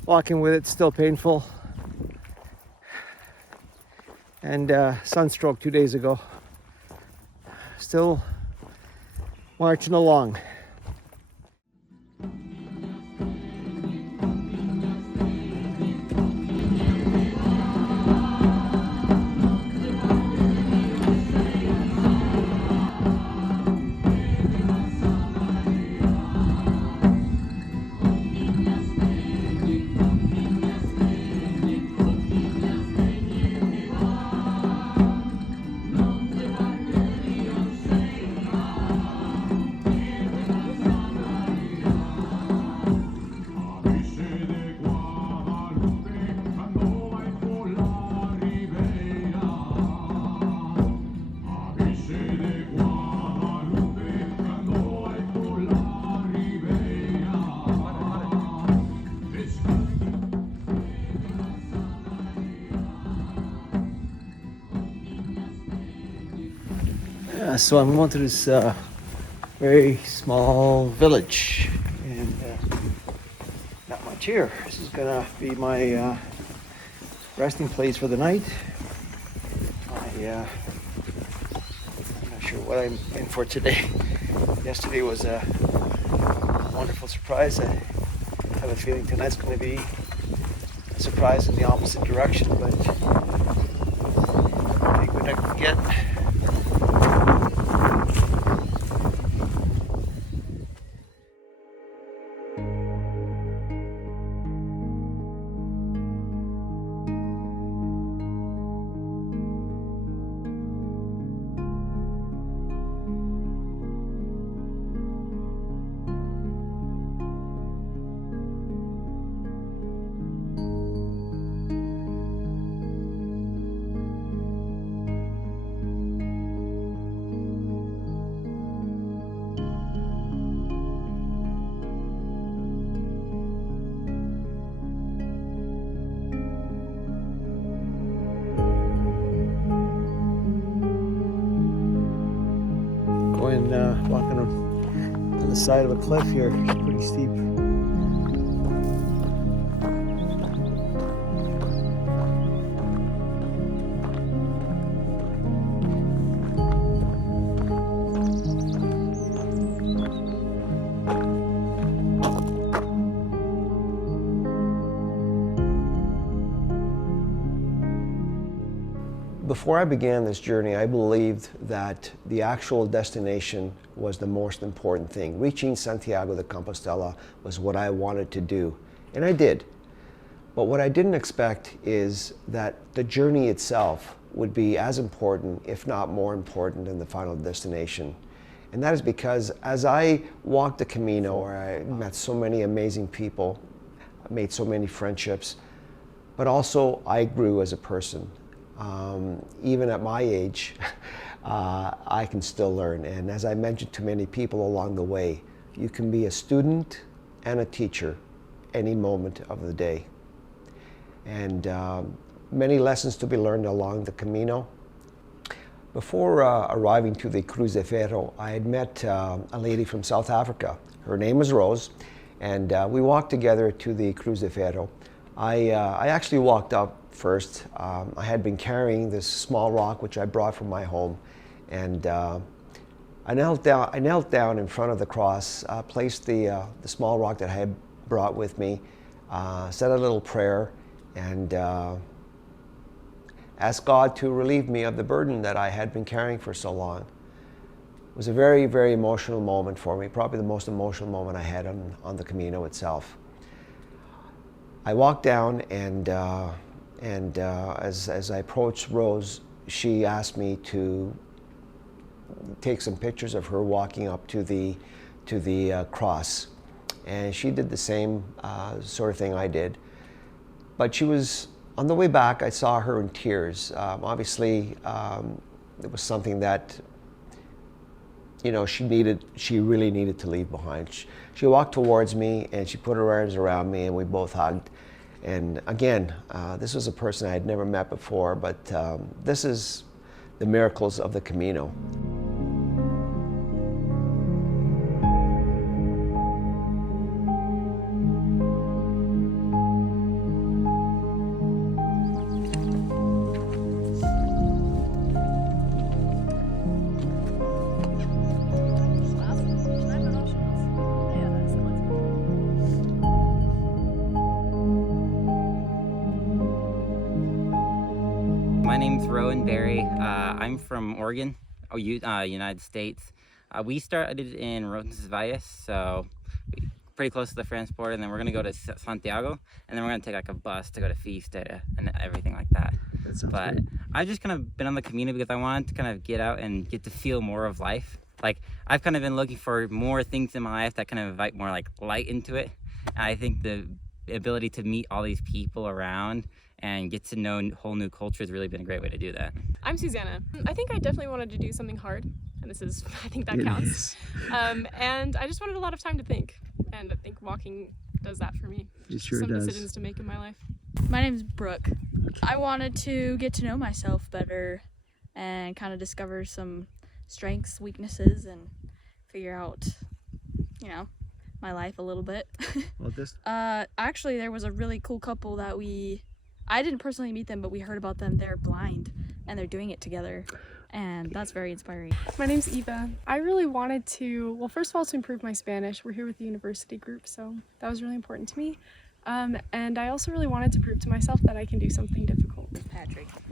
walking with it still painful, and sunstroke 2 days ago. Still marching along. So I'm going to this very small village, and not much here. This is gonna be my resting place for the night. I'm not sure what I'm in for today. Yesterday was a wonderful surprise. I have a feeling tonight's going to be a surprise in the opposite direction, but I'll take what I can get. Walking on the side of a cliff here. It's pretty steep. Before I began this journey, I believed that the actual destination was the most important thing. Reaching Santiago de Compostela was what I wanted to do, and I did. But what I didn't expect is that the journey itself would be as important, if not more important, than the final destination. And that is because as I walked the Camino, I met so many amazing people, made so many friendships, but also I grew as a person. Even at my age, I can still learn. And as I mentioned to many people along the way, you can be a student and a teacher any moment of the day. And many lessons to be learned along the Camino. Before arriving to the Cruz de Ferro, I had met a lady from South Africa. Her name was Rose, and we walked together to the Cruz de Ferro. I actually walked up first. I had been carrying this small rock which I brought from my home, and I knelt down in front of the cross, placed the small rock that I had brought with me, said a little prayer, and asked God to relieve me of the burden that I had been carrying for so long. It was a very, very emotional moment for me, probably the most emotional moment I had on the Camino itself. I walked down, and as I approached Rose, she asked me to take some pictures of her walking up to the to the cross. And she did the same sort of thing I did. But she was, on the way back, I saw her in tears. Obviously, it was something that, you know, she really needed to leave behind. She walked towards me and she put her arms around me and we both hugged. And again, this was a person I had never met before, but this is the miracles of the Camino. My name's Rowan Berry. I'm from Oregon, United States. We started in Roncesvalles, so pretty close to the French border, and then we're gonna go to Santiago, and then we're gonna take like a bus to go to Fiesta and everything like that. But great. I've just kind of been on the Camino because I wanted to kind of get out and get to feel more of life. Like I've kind of been looking for more things in my life that kind of invite more like light into it. And I think the ability to meet all these people around and get to know a whole new culture has really been a great way to do that. I'm Susanna. I think I definitely wanted to do something hard, and this is, I think that counts. And I just wanted a lot of time to think, and I think walking does that for me. It sure some does. decisions to make in my life. My name's Brooke. I wanted to get to know myself better and kind of discover some strengths, weaknesses, and figure out, you know, my life a little bit. Well, this actually, there was a really cool couple that I didn't personally meet them, but we heard about them. They're blind and they're doing it together, and that's very inspiring. My name's Eva. I really wanted to, well, first of all, to improve my Spanish. We're here with the university group, so that was really important to me. And I also really wanted to prove to myself that I can do something difficult.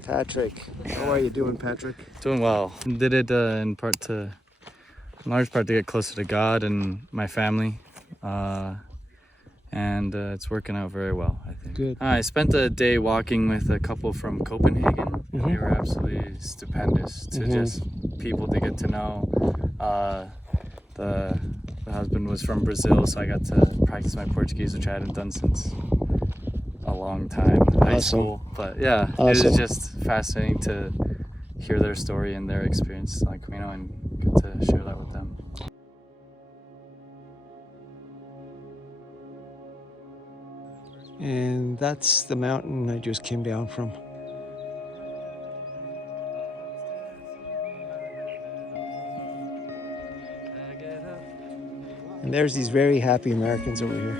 Patrick, how are you doing, Patrick? Doing well. Did it in large part to get closer to God and my family. And it's working out very well, I think. Good. I spent a day walking with a couple from Copenhagen. They were absolutely stupendous to just people to get to know. The husband was from Brazil, so I got to practice my Portuguese, which I hadn't done since a long time in high school. But yeah, it was just fascinating to hear their story and their experience on Camino and get to share that with them. And that's the mountain I just came down from. And there's these very happy Americans over here.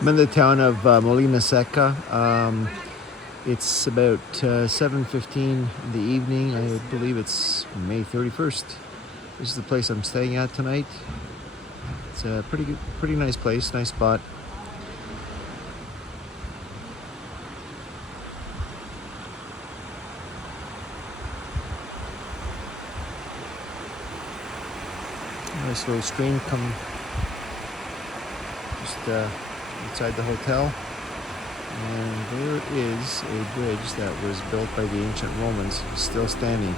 I'm in the town of Molina Seca. It's about 7:15 in the evening. I believe it's May 31st. This is the place I'm staying at tonight. It's a pretty nice place, nice spot. Nice little stream coming just outside the hotel. And there is a bridge that was built by the ancient Romans, still standing.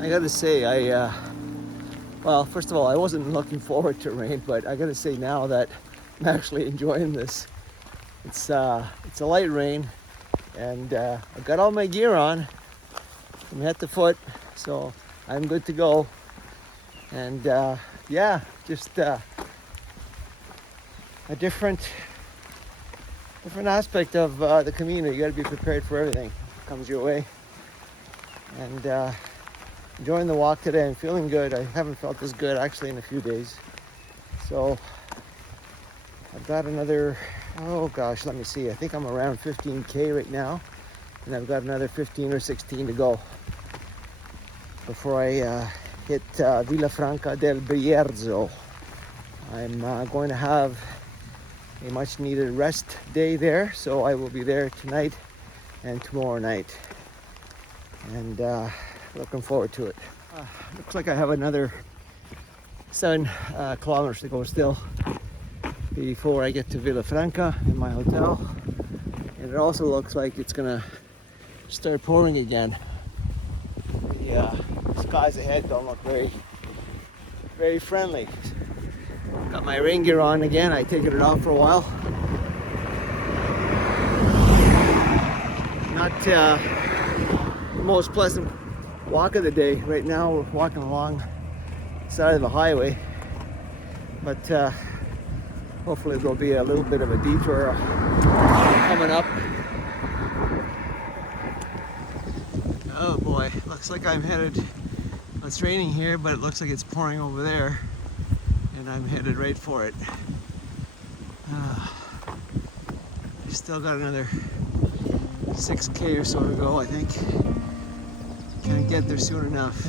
I gotta say, well, first of all, I wasn't looking forward to rain, but I gotta say now that I'm actually enjoying this. It's a light rain, and I've got all my gear on from head to foot, so I'm good to go. And yeah, just a different aspect of the Camino. You got to be prepared for everything that comes your way. And enjoying the walk today. I'm feeling good. I haven't felt this good actually in a few days. So I've got another, oh gosh, let me see. I think I'm around 15K right now, and I've got another 15 or 16 to go before I hit Villafranca del Bierzo. I'm going to have a much needed rest day there, so I will be there tonight and tomorrow night, and looking forward to it. Looks like I have another 7 kilometers to go still before I get to Villafranca in my hotel, and it also looks like it's gonna start pouring again. The skies ahead don't look very friendly. Got my rain gear on again. I taken it off for a while. Not the most pleasant walk of the day. Right now we're walking along the side of the highway, but hopefully there'll be a little bit of a detour coming up. Oh boy, looks like I'm headed, it's raining here, but it looks like it's pouring over there, and I'm headed right for it. I still got another 6K or so to go, I think. Can't get there soon enough.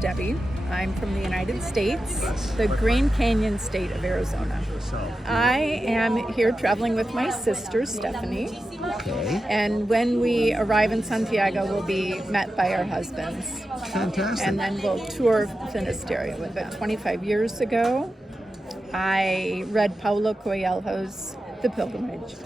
Debbie. I'm from the United States, the Grand Canyon state of Arizona. I am here traveling with my sister, Stephanie. Okay. And when we arrive in Santiago, we'll be met by our husbands. Fantastic. And then we'll tour Finisterre. About 25 years ago, I read Paulo Coelho's The Pilgrimage.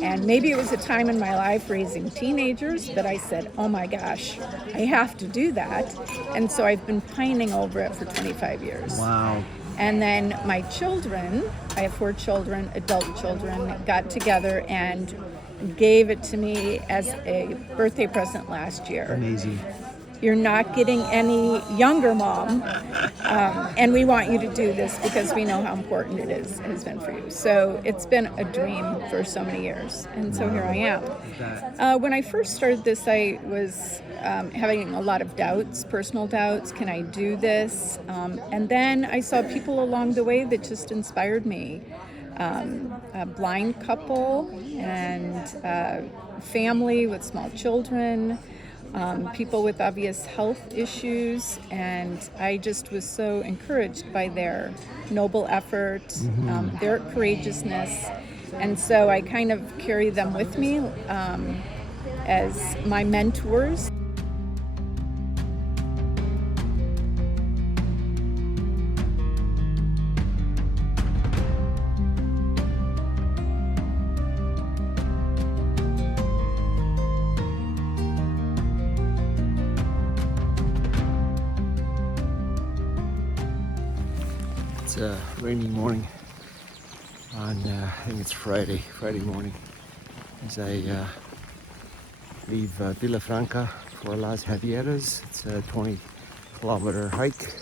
And maybe it was a time in my life raising teenagers that I said, oh my gosh, I have to do that. And so I've been pining over it for 25 years. Wow. And then my children, I have 4 children, adult children, got together and gave it to me as a birthday present last year. Amazing. You're not getting any younger, Mom, and we want you to do this because we know how important it has been for you. So it's been a dream for so many years, and so here I am. When I first started this, I was having a lot of doubts, personal doubts. Can I do this? And then I saw people along the way that just inspired me. A blind couple and family with small children. People with obvious health issues, and I just was so encouraged by their noble effort, their courageousness, and so I kind of carry them with me as my mentors. It's a rainy morning on, I think it's Friday morning, as I leave Villafranca for Las Javieras. It's a 20-kilometer hike,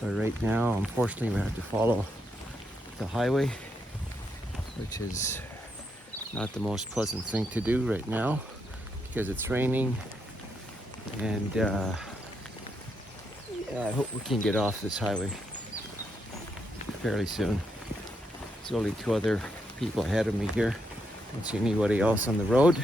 but right now, unfortunately, we have to follow the highway, which is not the most pleasant thing to do right now because it's raining, and yeah, I hope we can get off this highway fairly soon. There's only 2 other people ahead of me here. Don't see anybody else on the road.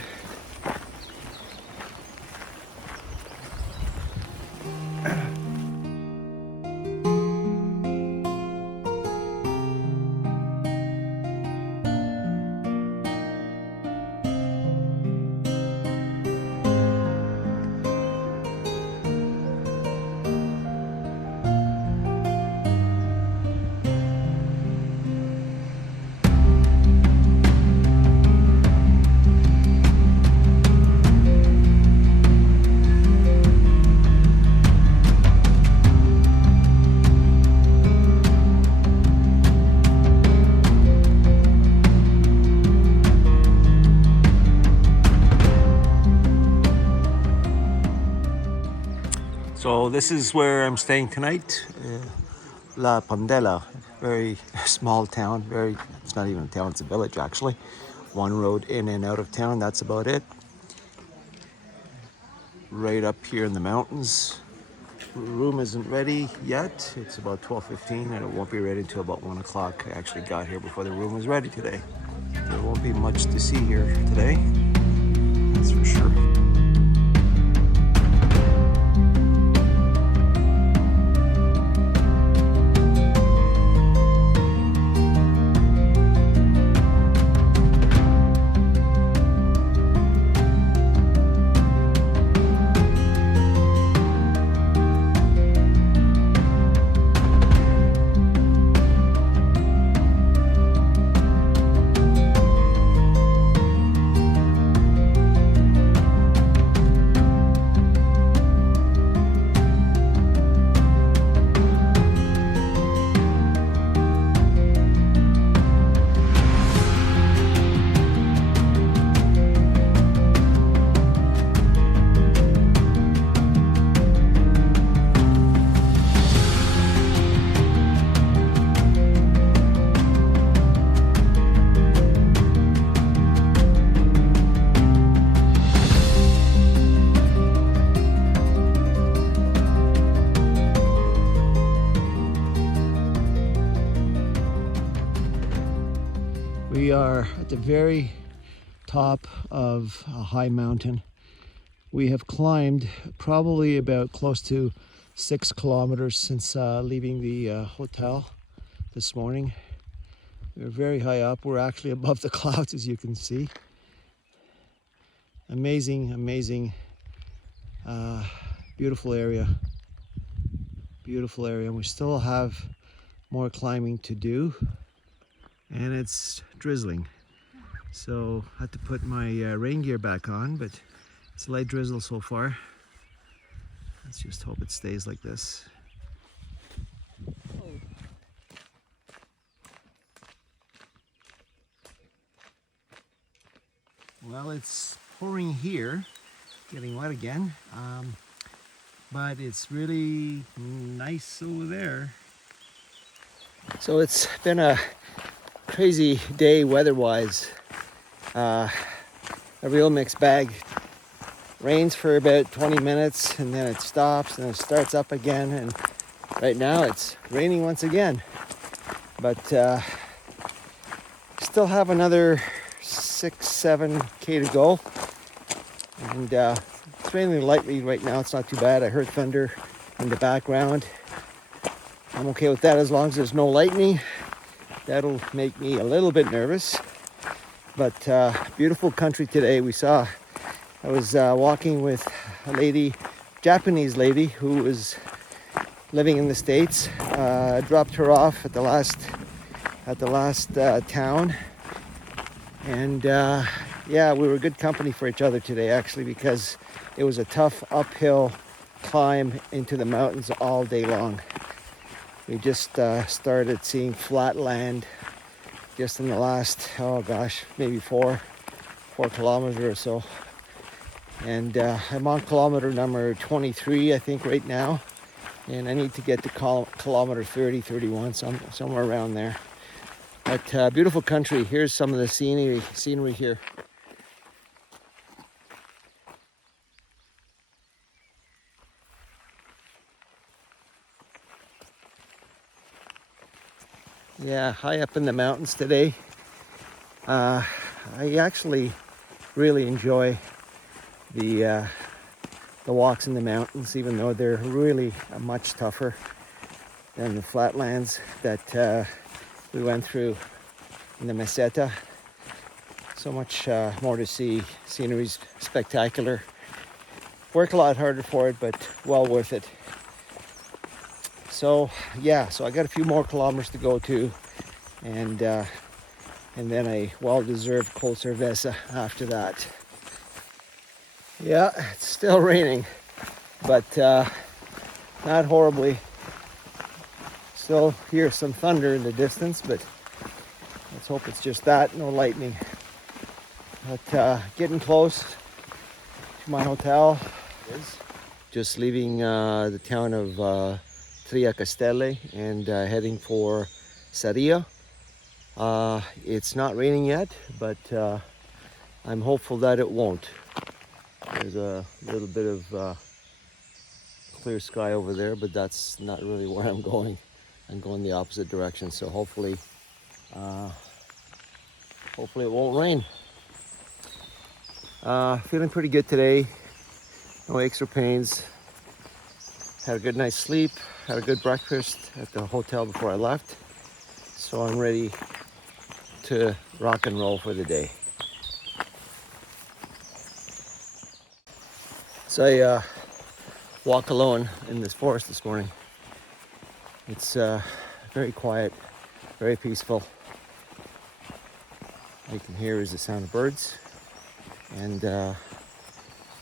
So this is where I'm staying tonight, La Pandela, very small town, it's not even a town, it's a village actually. 1 road in and out of town, that's about it. Right up here in the mountains. Room isn't ready yet, it's about 12:15 and it won't be ready until about 1 o'clock. I actually got here before the room was ready today. There won't be much to see here today, that's for sure. We are at the very top of a high mountain. We have climbed probably about close to 6 kilometers since leaving the hotel this morning. We're very high up. We're actually above the clouds, as you can see. Amazing, beautiful area. Beautiful area. We still have more climbing to do. And it's drizzling, so I had to put my rain gear back on, but it's a light drizzle so far. Let's just hope it stays like this. Well, it's pouring here, getting wet again, but it's really nice over there. So it's been a crazy day weather-wise, a real mixed bag. Rains for about 20 minutes and then it stops and it starts up again, and right now it's raining once again, but still have another 6-7k to go, and it's raining lightly right now. It's not too bad. I heard thunder in the background. I'm okay with that as long as there's no lightning. That'll make me a little bit nervous, but beautiful country today. I was walking with a lady, Japanese lady, who was living in the States. Dropped her off at the last town, and yeah, we were good company for each other today, actually, because it was a tough uphill climb into the mountains all day long. We just started seeing flat land just in the last, oh gosh, maybe 4 kilometers or so. And I'm on kilometer number 23, I think, right now. And I need to get to kilometer 30, 31, somewhere around there. But beautiful country. Here's some of the scenery here. Yeah, high up in the mountains today. I actually really enjoy the walks in the mountains, even though they're really much tougher than the flatlands that we went through in the Meseta. So much more to see. Scenery's spectacular. Work a lot harder for it, but well worth it. So yeah, so I got a few more kilometers to go to, and then a well-deserved cold cerveza after that. Yeah, it's still raining, but not horribly. Still hear some thunder in the distance, but let's hope it's just that, no lightning. But getting close to my hotel. Just leaving the town of Triacastelle and heading for Sarria. It's not raining yet, but I'm hopeful that it won't. There's a little bit of clear sky over there, but that's not really where I'm going. I'm going the opposite direction, so hopefully it won't rain. Feeling pretty good today. No aches or pains. Had a good night's sleep. Had a good breakfast at the hotel before I left. So I'm ready to rock and roll for the day. So I walk alone in this forest this morning. It's very quiet, very peaceful. All you can hear is the sound of birds and the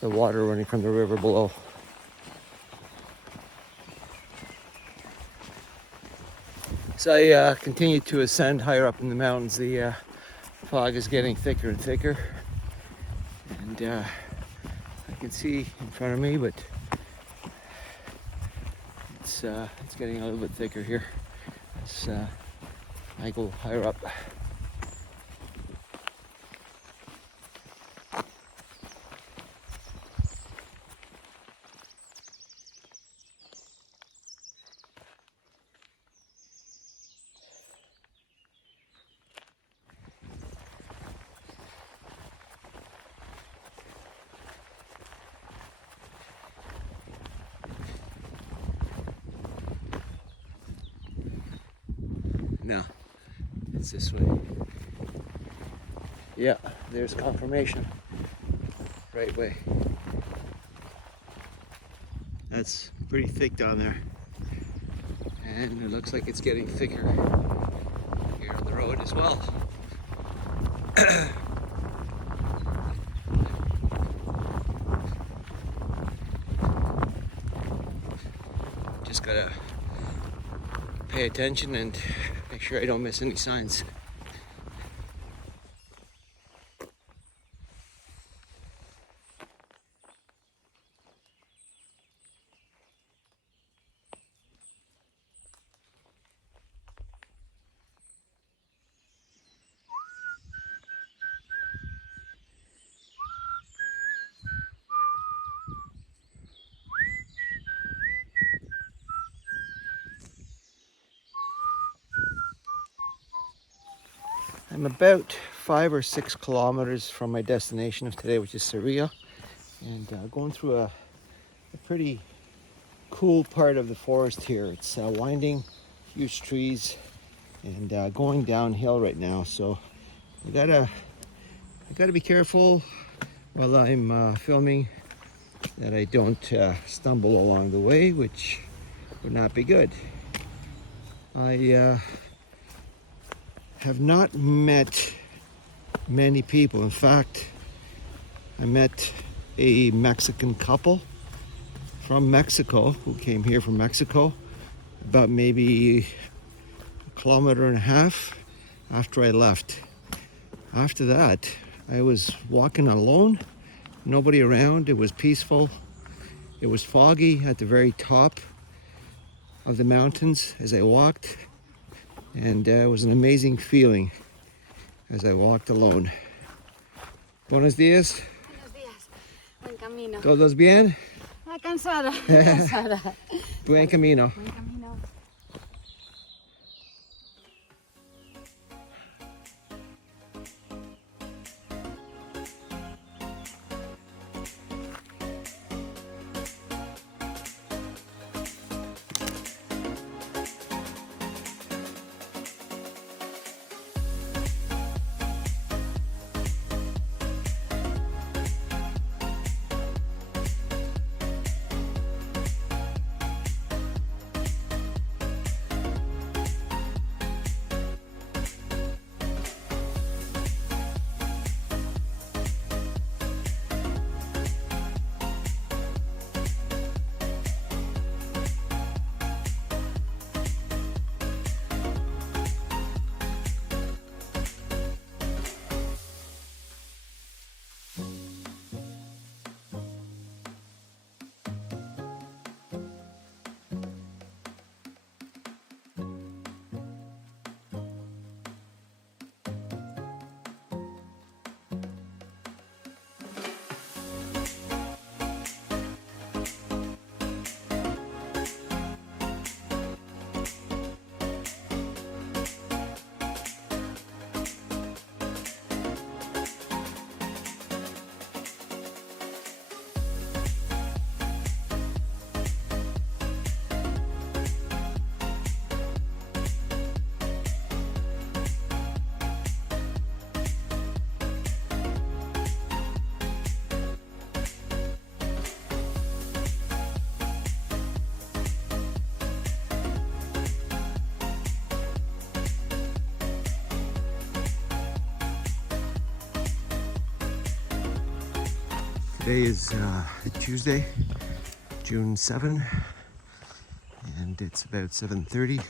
water running from the river below. So I continue to ascend higher up in the mountains. The fog is getting thicker and thicker, and I can see in front of me, but it's getting a little bit thicker here as I go higher up. No, it's this way. Yeah, there's confirmation. Right way. That's pretty thick down there. And it looks like it's getting thicker here on the road as well. Just gotta pay attention and make sure I don't miss any signs. I'm about 5 or 6 kilometers from my destination of today, which is Sarria, and going through a pretty cool part of the forest here. It's winding, huge trees, and going downhill right now. So I gotta be careful while I'm filming that I don't stumble along the way, which would not be good. I have not met many people. In fact, I met a Mexican couple from Mexico who came here from Mexico, about maybe a kilometer and a half after I left. After that, I was walking alone, nobody around. It was peaceful. It was foggy at the very top of the mountains as I walked, and it was an amazing feeling as I walked alone. Buenos días. Buenos días. Buen camino. ¿Todos bien? Cansada. Cansada. Buen camino. Buen camino. Today is Tuesday, June 7, and it's about 7:30.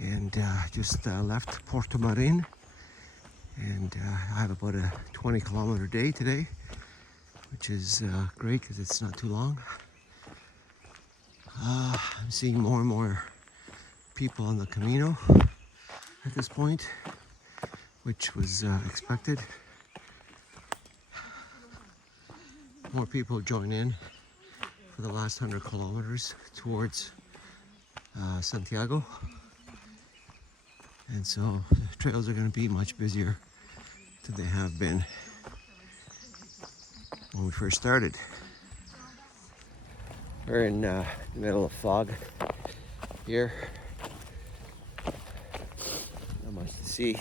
And just left Porto Marin, and I have about a 20-kilometer day today, which is great because it's not too long. I'm seeing more and more people on the Camino at this point, which was expected. More people join in for the last 100 kilometers towards Santiago. And so the trails are going to be much busier than they have been when we first started. We're in the middle of fog here. Not much to see.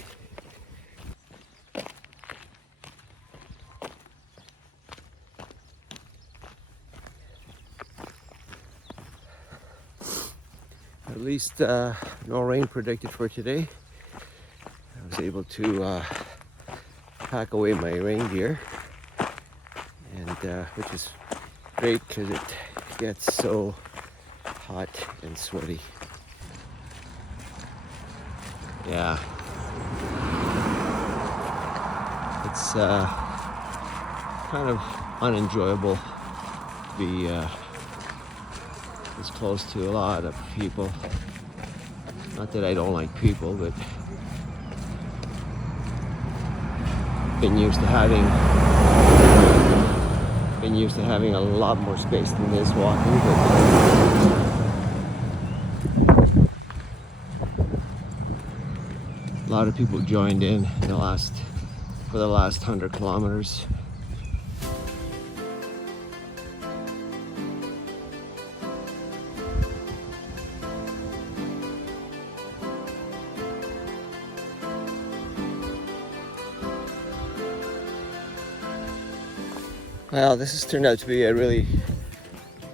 At least no rain predicted for today. I was able to pack away my rain gear, and which is great because it gets so hot and sweaty. Yeah, it's kind of unenjoyable to be this close to a lot of people. Not that I don't like people, but been used to having a lot more space than this walking. But a lot of people joined in for the last 100 kilometers. Well, this has turned out to be a really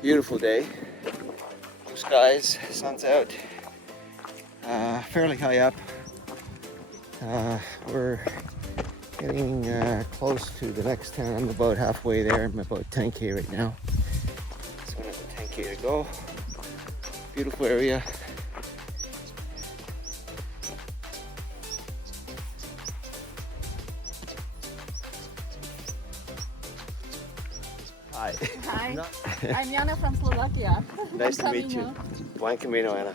beautiful day. Blue skies, sun's out, fairly high up. We're getting close to the next town. I'm about halfway there. I'm about 10k right now. So another 10k to go. Beautiful area. Hi. Hi, I'm Jana from Slovakia. Nice to meet you. Buen Camino, Anna.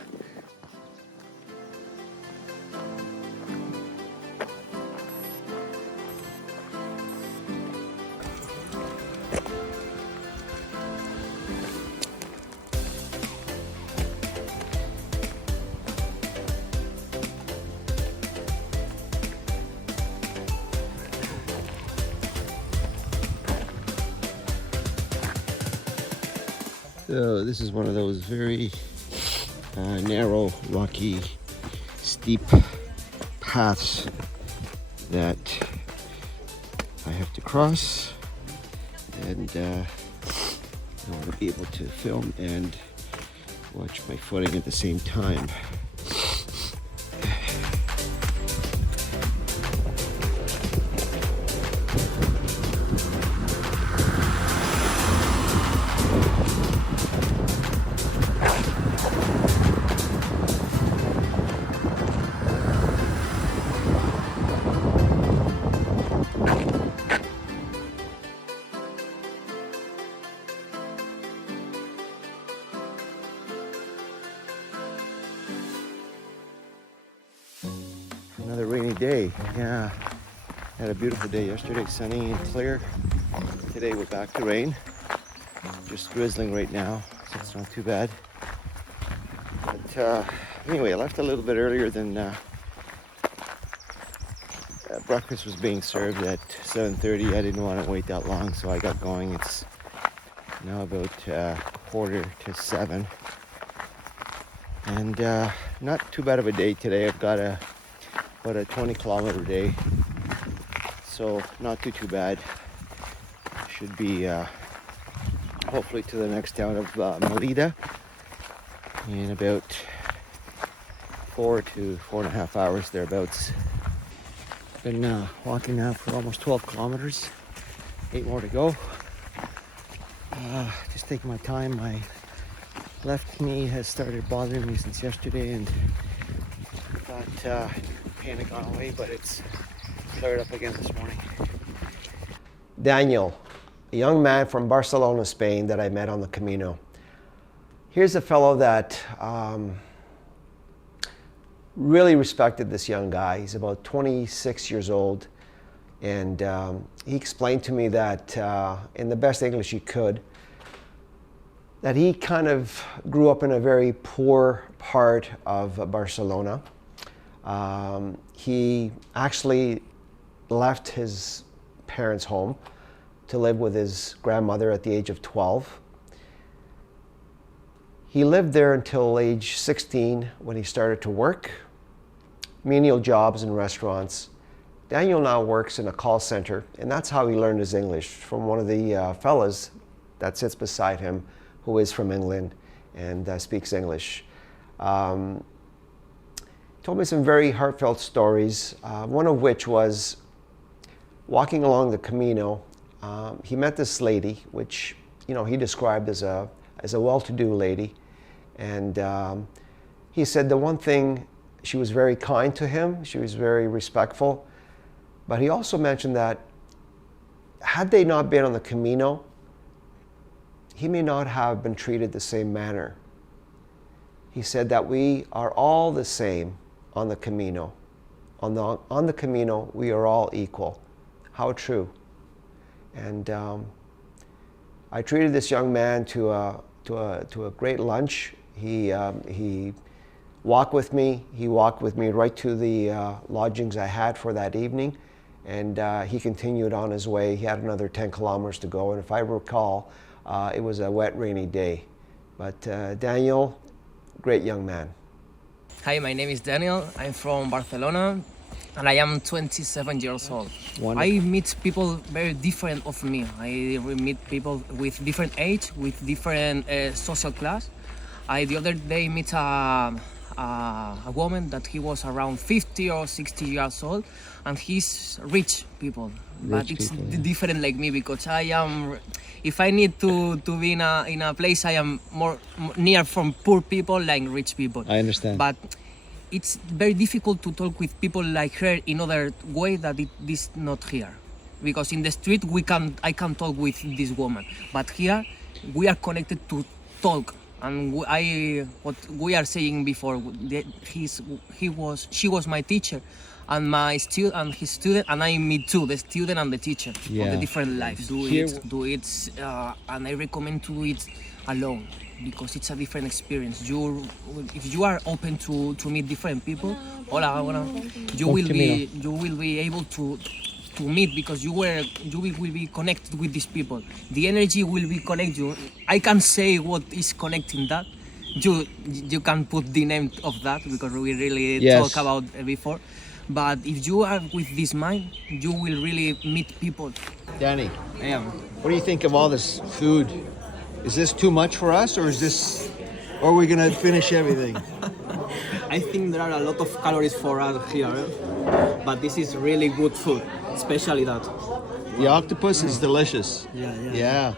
So this is one of those very narrow, rocky, steep paths that I have to cross, and I want to be able to film and watch my footing at the same time. Another rainy day. Yeah, had a beautiful day yesterday, sunny and clear. Today we're back to rain. Just drizzling right now, so it's not too bad. But anyway, I left a little bit earlier than breakfast was being served at 7:30. I didn't want to wait that long, so I got going. It's now about 6:45. And not too bad of a day today. I've got about a 20-kilometer day, so not too bad. Should be hopefully to the next town of Melida in about 4 to 4.5 hours thereabouts. Been walking now for almost 12 kilometers, 8 more to go. Just taking my time. My left knee has started bothering me since yesterday, and thought pain had gone away, but it's flared up again this morning. Daniel, a young man from Barcelona, Spain that I met on the Camino. Here's a fellow that really respected this young guy. He's about 26 years old, and he explained to me that in the best English he could, that he kind of grew up in a very poor part of Barcelona. He actually left his parents' home to live with his grandmother at the age of 12. He lived there until age 16 when he started to work, menial jobs in restaurants. Daniel now works in a call center, and that's how he learned his English, from one of the fellas that sits beside him, who is from England and speaks English. Told me some very heartfelt stories, one of which was walking along the Camino. He met this lady, which he described as a well-to-do lady, and he said the one thing, she was very kind to him, she was very respectful, but he also mentioned that had they not been on the Camino, he may not have been treated the same manner. He said that we are all the same on the Camino. On the Camino, we are all equal. How true. And I treated this young man to a great lunch. He walked with me. He walked with me right to the lodgings I had for that evening, and he continued on his way. He had another 10 kilometers to go, and if I recall, it was a wet, rainy day. But Daniel, great young man. Hi, my name is Daniel. I'm from Barcelona, and I am 27 years old. Wonderful. I meet people very different of me. I meet people with different age, with different social class. I the other day met a a woman that he was around 50 or 60 years old, and he's rich people. But it's different like me, because I am, if I need to be in a place, I am more near from poor people like rich people. I understand. But it's very difficult to talk with people like her in other way that it is not here. Because in the street I can talk with this woman, but here we are connected to talk. And what we are saying before, she was my teacher, and his student, and I me too, the student and the teacher of the different lives. Do it, and I recommend to do it alone, because it's a different experience. If you are open to meet different people, you will be able to meet, because you will be connected with these people. The energy will be connected. I can say what is connecting that. You can put the name of that, because we really talk about before. But if you are with this mind, you will really meet people. Danny, what do you think of all this food? Is this too much for us, or are we gonna finish everything? I think there are a lot of calories for us here, but this is really good food, especially that. The octopus is delicious. Yeah.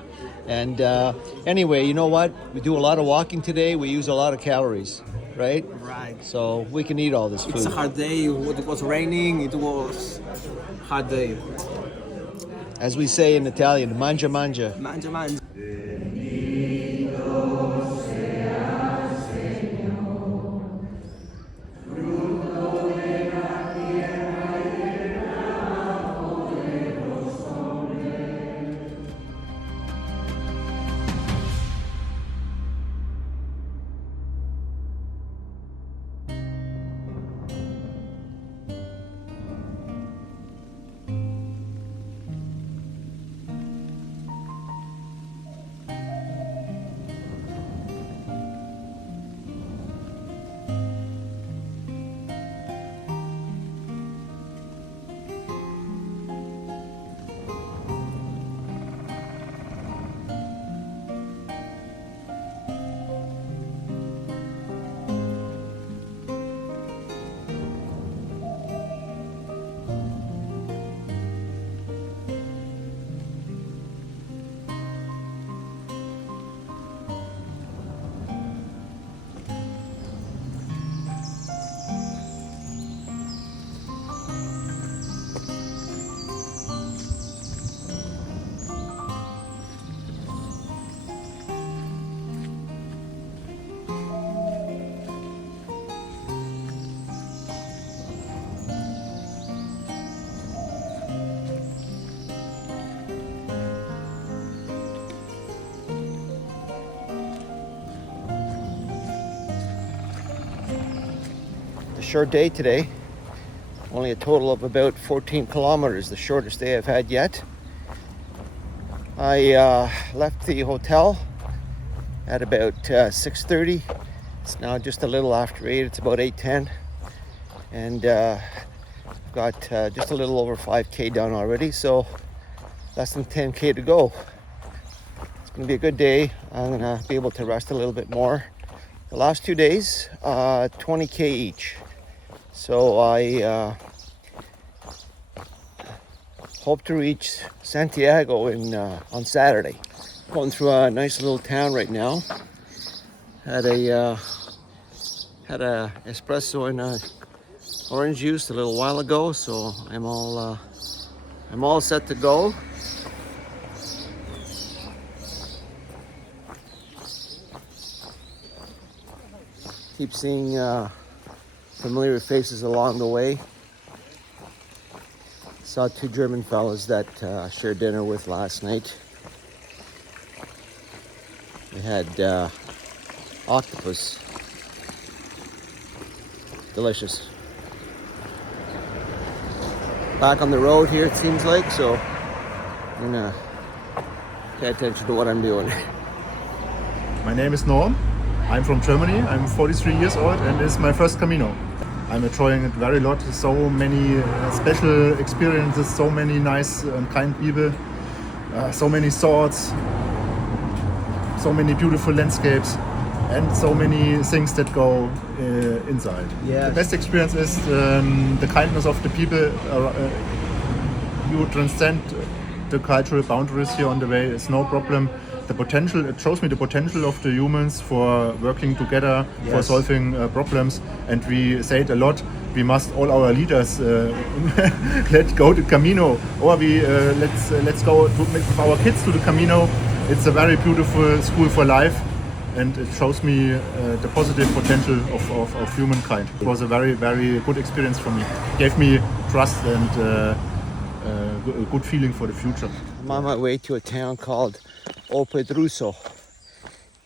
And anyway, you know what? We do a lot of walking today. We use a lot of calories, right? Right. So we can eat all this food. It's a hard day. It was raining. It was hard day. As we say in Italian, mangia mangia. Mangia mangia. Short day today, only a total of about 14 kilometers, the shortest day I've had yet. I left the hotel at about 6:30. It's now just a little after 8. It's about 8:10, and I've got just a little over 5K done already, so less than 10K to go. It's going to be a good day. I'm going to be able to rest a little bit more. The last 2 days, 20K each. So I hope to reach Santiago on Saturday. Going through a nice little town right now. Had a espresso and orange juice a little while ago, so I'm all set to go. Keep seeing familiar faces along the way. Saw 2 German fellas that I shared dinner with last night. They had octopus. Delicious. Back on the road here, it seems like, so I'm gonna pay attention to what I'm doing. My name is Norm. I'm from Germany. I'm 43 years old, and it's my first Camino. I'm enjoying it very lot. So many special experiences, so many nice and kind people, so many thoughts, so many beautiful landscapes. and so many things that go inside. Yes. The best experience is the kindness of the people. You transcend the cultural boundaries here on the way. It's no problem. The potential, it shows me the potential of the humans for working together, for Yes. solving problems. And we say it a lot. We must, all our leaders, let's go to Camino, or we let's go with our kids to the Camino. It's a very beautiful school for life, and it shows me the positive potential of humankind. It was a very, very good experience for me. It gave me trust and a good feeling for the future. I'm on my way to a town called Opedruso.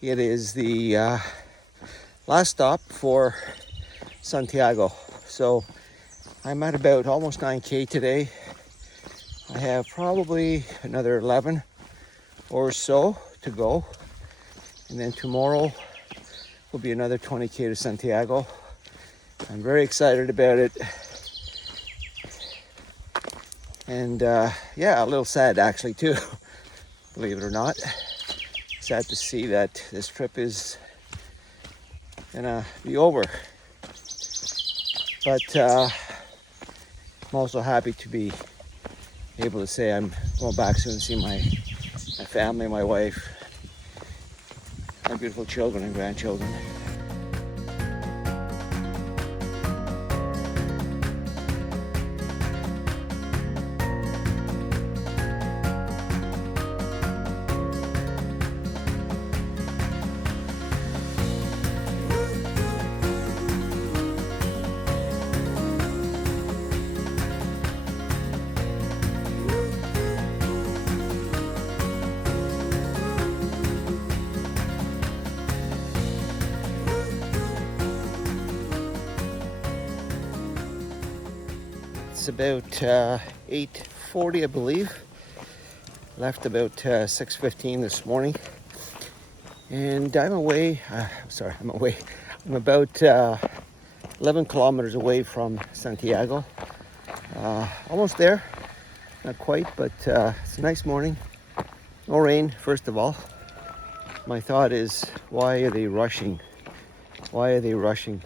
It is the last stop for Santiago. So I'm at about almost 9K today. I have probably another 11 or so to go. And then tomorrow will be another 20K to Santiago. I'm very excited about it. And yeah, a little sad actually too, believe it or not. Sad to see that this trip is gonna be over. But I'm also happy to be able to say I'm going back soon to see my family, my wife, my beautiful children and grandchildren. It's about 8:40, I believe. Left about 6:15 this morning, and I'm away. I'm about 11 kilometers away from Santiago. Almost there, not quite, but it's a nice morning. No rain, first of all. My thought is, why are they rushing? Why are they rushing?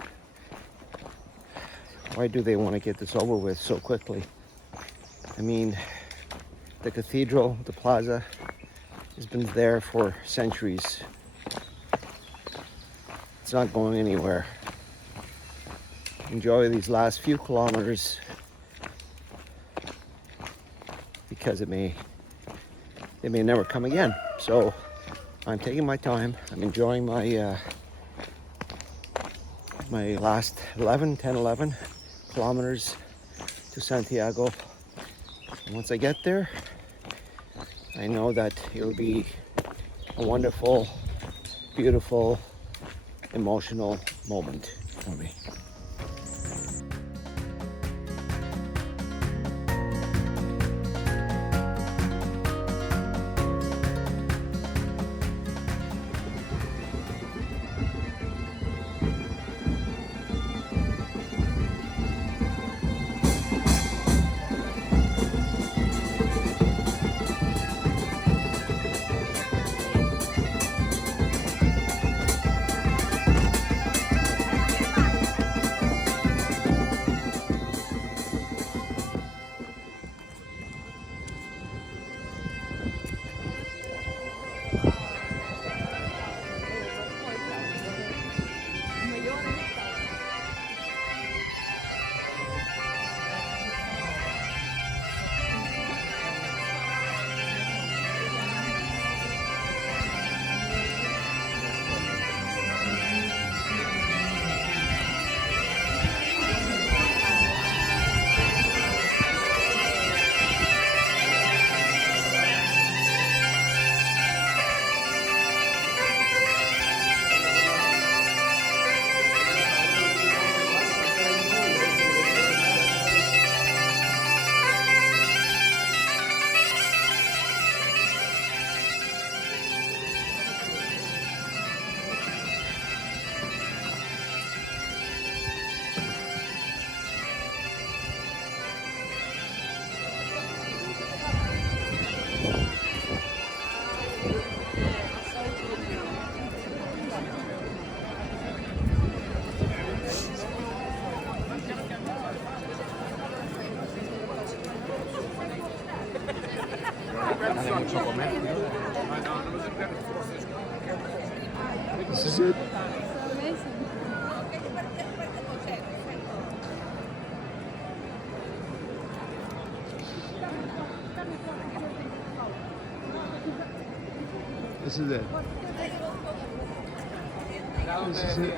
Why do they want to get this over with so quickly? I mean, the cathedral, the plaza, has been there for centuries. It's not going anywhere. Enjoy these last few kilometers because it may never come again. So I'm taking my time. I'm enjoying my my last 11 kilometers to Santiago. And once I get there, I know that it'll be a wonderful, beautiful, emotional moment for me. This is it. This is it. This is it.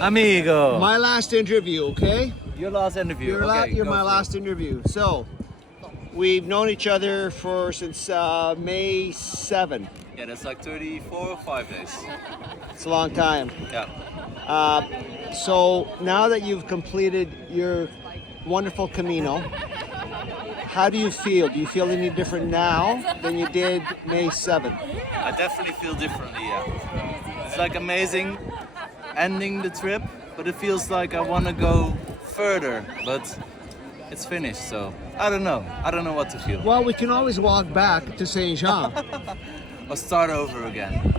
Amigo. My last interview, okay? Your last interview. You're my last interview. So, we've known each other since May 7. Yeah, that's like 34 or 5 days. It's a long time. Yeah. So now that you've completed your wonderful Camino, how do you feel? Do you feel any different now than you did May 7th? I definitely feel differently, yeah. It's like amazing ending the trip, but it feels like I want to go further, but it's finished, so I don't know. I don't know what to feel. Well, we can always walk back to Saint Jean. Or start over again.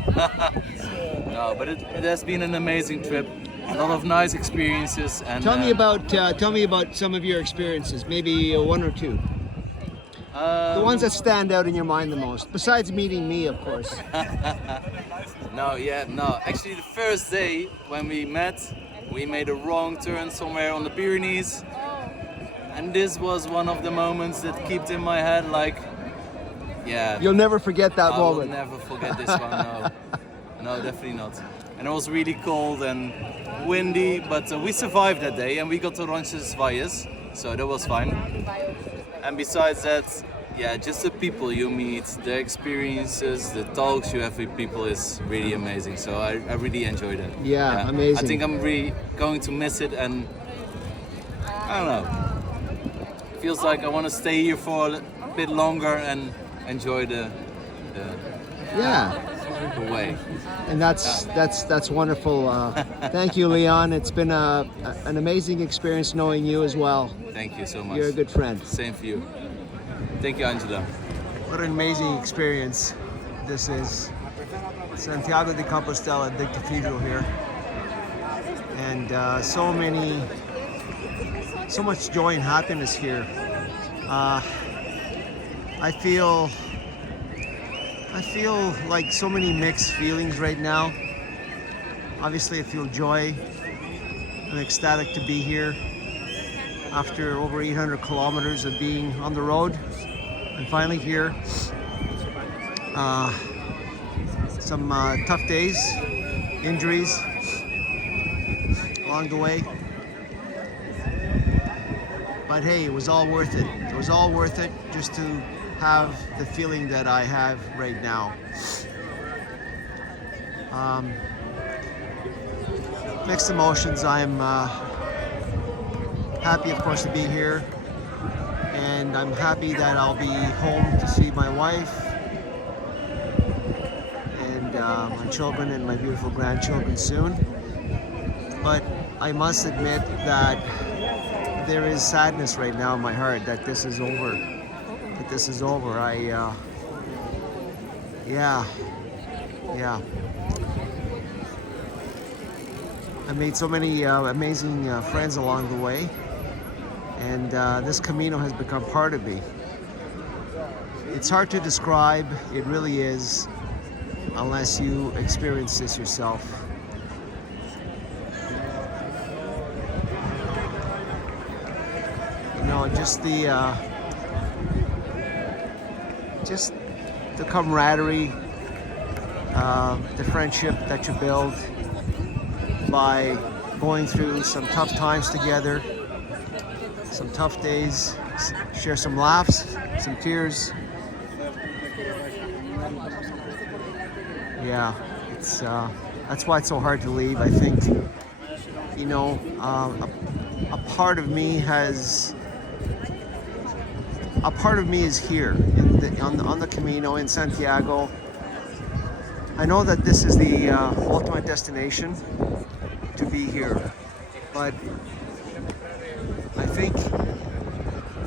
No, but it has been an amazing trip. A lot of nice experiences. And tell me about some of your experiences, maybe one or two. The ones that stand out in your mind the most, besides meeting me, of course. No. Actually, the first day when we met, we made a wrong turn somewhere on the Pyrenees. And this was one of the moments that kept in my head, like, yeah. You'll never forget that moment. I will never forget this one, no. No, definitely not. And it was really cold and windy, but we survived that day and we got to Roncesvalles, so that was fine. And besides that, yeah, just the people you meet, the experiences, the talks you have with people is really amazing. So I really enjoyed it. Yeah, amazing. I think I'm really going to miss it, and I don't know. Feels like I want to stay here for a bit longer and enjoy the way. And that's wonderful. Thank you, Leon. It's been an amazing experience knowing you as well. Thank you so much. You're a good friend. Same for you. Thank you, Angelo. What an amazing experience this is. Santiago de Compostela, the cathedral here. And so much joy and happiness here. I feel like so many mixed feelings right now. Obviously, I feel joy. I'm ecstatic to be here after over 800 kilometers of being on the road. I'm finally here. Some tough days, injuries along the way. But hey, it was all worth it. It was all worth it just to have the feeling that I have right now. Mixed emotions. I'm happy, of course, to be here. And I'm happy that I'll be home to see my wife and my children and my beautiful grandchildren soon. But I must admit that there is sadness right now in my heart that this is over. That this is over. Yeah. I made so many amazing friends along the way. And this Camino has become part of me. It's hard to describe, it really is, unless you experience this yourself. You know, just the camaraderie, the friendship that you build by going through some tough times together, some tough days, share some laughs, some tears. Yeah, it's that's why it's so hard to leave. I think, you know, a part of me is here on the Camino in Santiago. I know that this is the ultimate destination to be here, but I think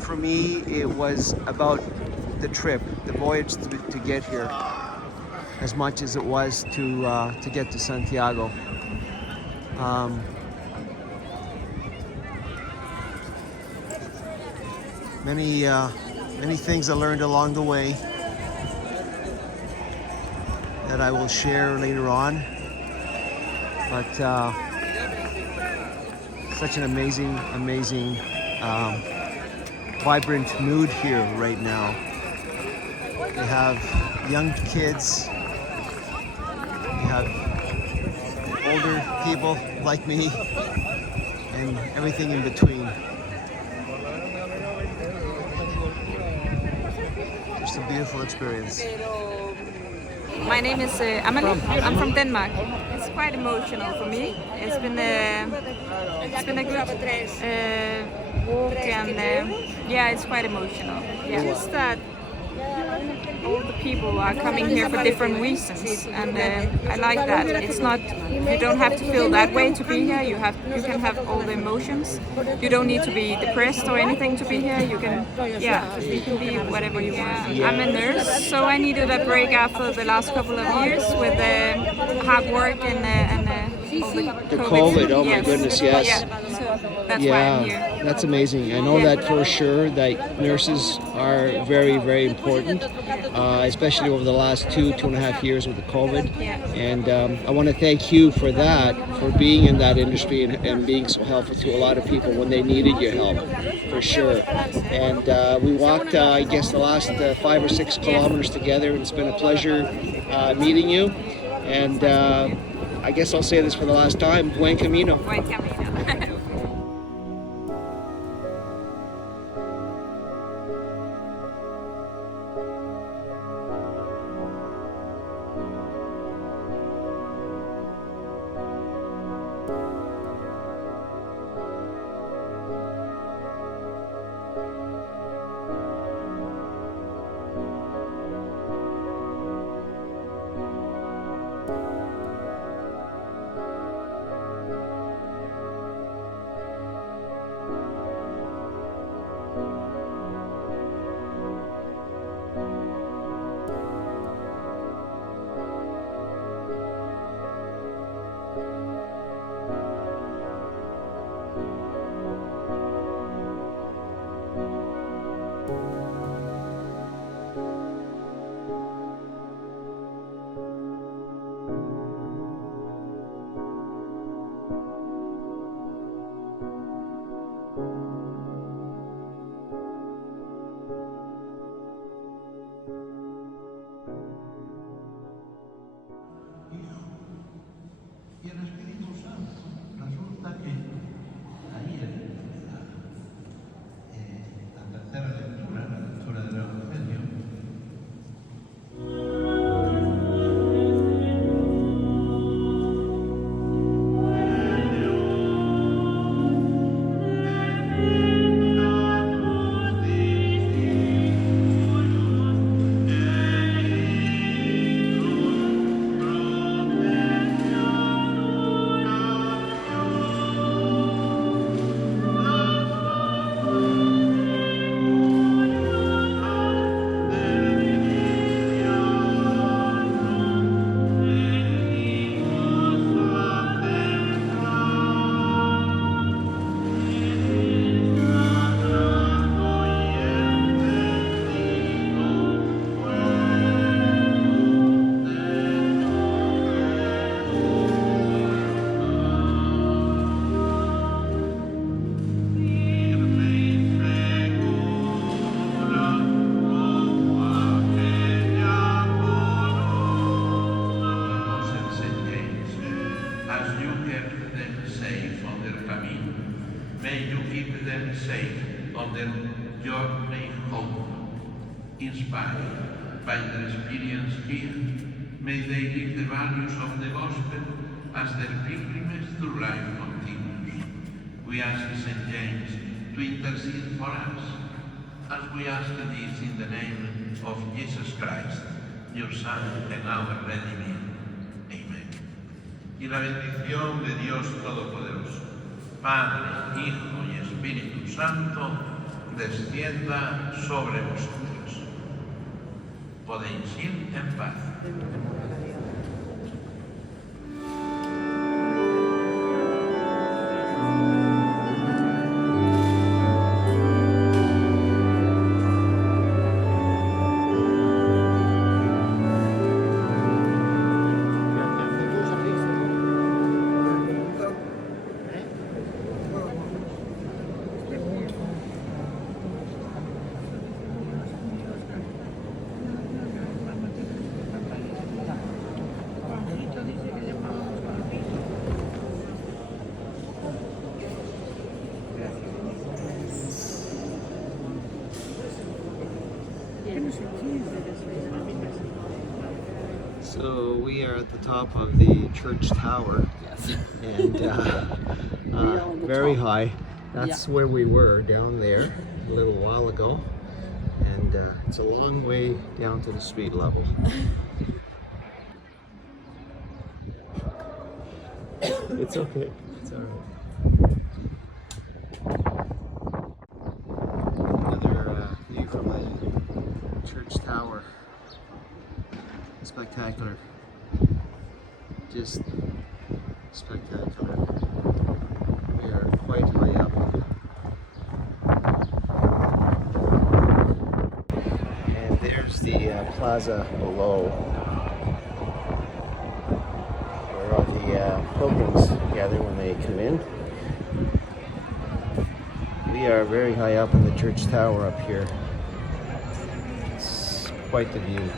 for me it was about the trip, the voyage to get here, as much as it was to get to Santiago. Many things I learned along the way that I will share later on. But such an amazing, vibrant mood here right now. They have young kids, you have older people like me, and everything in between. Just a beautiful experience. My name is Amelie. I'm from Denmark. It's quite emotional for me. It's been a good walk, and yeah, it's quite emotional. Yeah. Just that all the people are coming here for different reasons, and I like that. It's not, you don't have to feel that way to be here. You can have all the emotions. You don't need to be depressed or anything to be here. You can be whatever you want. Yeah. I'm a nurse, so I needed a break after the last couple of years with hard work and all The COVID, oh my Yes. goodness, yes. Yeah, so that's why I'm here. That's amazing. I know that for sure that nurses are very, very important, especially over the last 2.5 years with the COVID. And I want to thank you for that, for being in that industry and being so helpful to a lot of people when they needed your help, for sure. And we walked, I guess, the last 5 or 6 kilometers together, and it's been a pleasure meeting you. And I guess I'll say this for the last time, Buen Camino. Buen Camino. may hope. Inspired by their experience here, may they live the values of the Gospel as their pilgrimage through life continues. We ask St. James to intercede for us, as we ask this in the name of Jesus Christ, your Son and our Redeemer. Amen. Y la bendición de Dios Todopoderoso, Padre, Hijo y Espíritu Santo, descienda sobre vosotros. Podéis ir en paz. So we are at the top of the church tower, and very high. That's where we were, down there a little while ago, and it's a long way down to the street level. It's okay. It's all right. Another view from the church tower. Spectacular. Just spectacular. We are quite high up. And there's the plaza below, where all the pilgrims gather when they come in. We are very high up in the church tower up here. It's quite the view.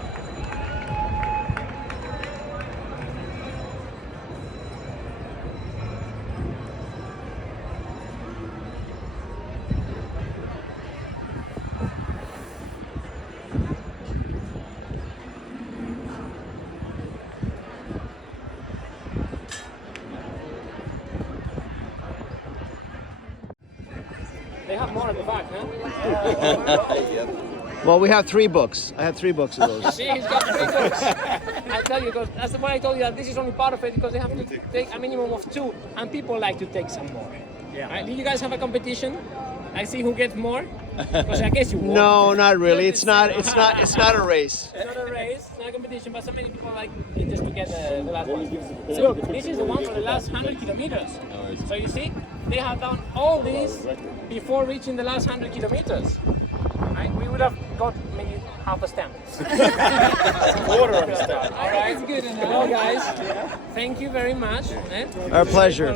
They have more at the back, huh? Well, we have 3 books. I have 3 books of those. See, he's got 3 books. I tell you, because that's why I told you that this is only part of it, because they have to take a minimum of 2, and people like to take some more. Yeah. Right? Do you guys have a competition? I see who gets more. Because I guess you won. No, not really. It's not a race. It's not a race, it's not a competition, but so many people like it just to get the last one. So look, this is the one for the last 100 kilometers. So you see, they have done all this before reaching the last 100 kilometers. Right? We would have got maybe half a stamp. Quarter of a stamp. All right. That's good enough. Well, guys, thank you very much. Our pleasure.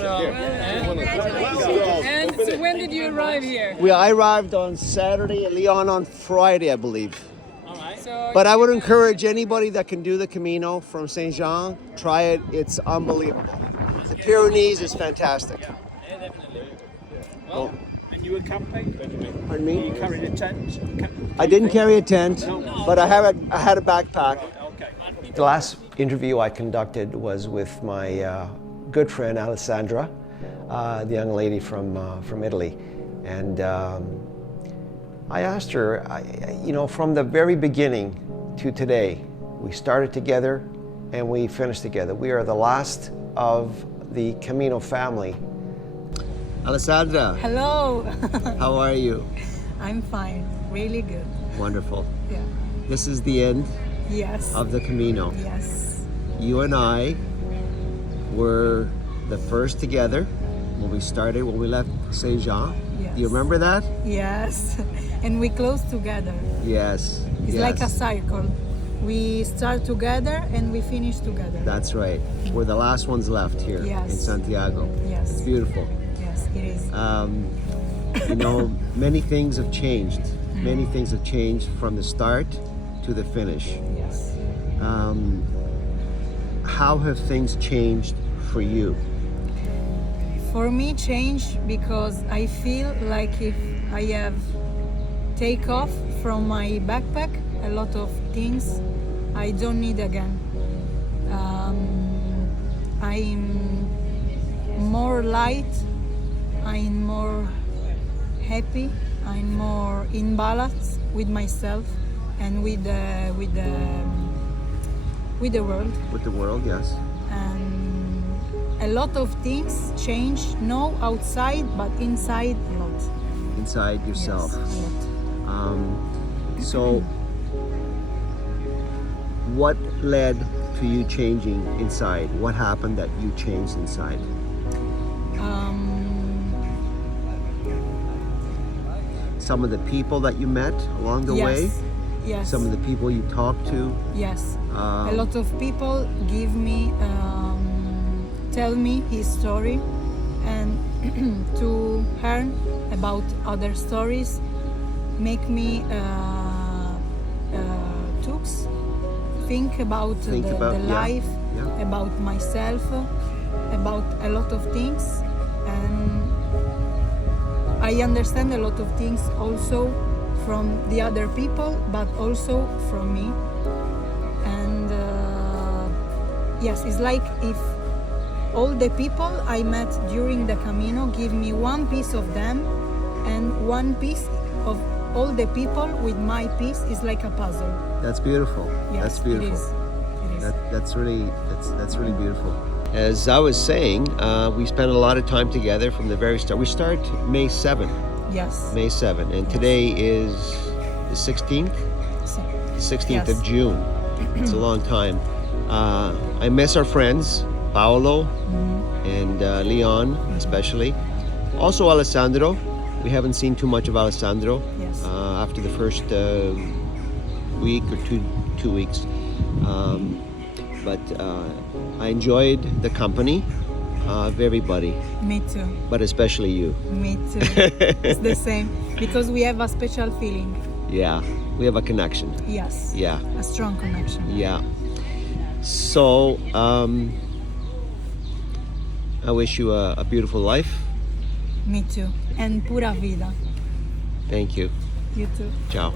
And so when did you arrive here? I arrived on Saturday and Leon on Friday, I believe. All right. So But I would encourage anybody that can do the Camino from Saint Jean, try it. It's unbelievable. The Pyrenees is fantastic. Yeah, definitely. Well, and you were camping? Pardon me? You carried a tent? I didn't carry a tent, but I had a backpack. Okay. The last interview I conducted was with my good friend Alessandra, the young lady from Italy, and I asked her, from the very beginning to today, we started together and we finished together. We are the last of the Camino family. Alessandra. Hello. How are you? I'm fine. Really good. Wonderful. Yeah. This is the end Yes. of the Camino. Yes. You and I were the first together when we left Saint Jean. Yes. Do you remember that? Yes. And we close together. Yes. It's like a cycle. We start together and we finish together. That's right. We're the last ones left here Yes. in Santiago. Yes. It's beautiful. Yes, it is. Many things have changed. Many things have changed from the start to the finish. Yes. How have things changed for you? For me, change because I feel like if I have take off from my backpack a lot of things I don't need again. I'm more light, I'm more happy, I'm more in balance with myself and with the world. With the world, yes. And a lot of things change, no outside, but inside a lot. Inside yourself. Yes, a lot. So, what led to you changing inside? What happened that you changed inside? Some of the people that you met along the way? Yes. Some of the people you talked to? Yes. A lot of people give me, tell me his story, and to learn about other stories make me think about the life, about myself, about a lot of things, and I understand a lot of things also from the other people, but also from me. And yes, it's like if all the people I met during the Camino give me one piece of them, and one piece of all the people with my piece is like a puzzle. That's beautiful. Yes, that's beautiful. It is. That's really beautiful. As I was saying, we spent a lot of time together from the very start. We start May 7th. Yes. May 7th, and today is the 16th. The 16th of June. It's a long time. I miss our friends, Paolo and Leon, especially. Also Alessandro. We haven't seen too much of Alessandro after the first week or two weeks. But I enjoyed the company of everybody. Me too. But especially you. Me too. It's the same, because we have a special feeling. Yeah, we have a connection. Yes. Yeah. A strong connection. Yeah. So, I wish you a beautiful life. Me too. And pura vida. Thank you. You too. Ciao.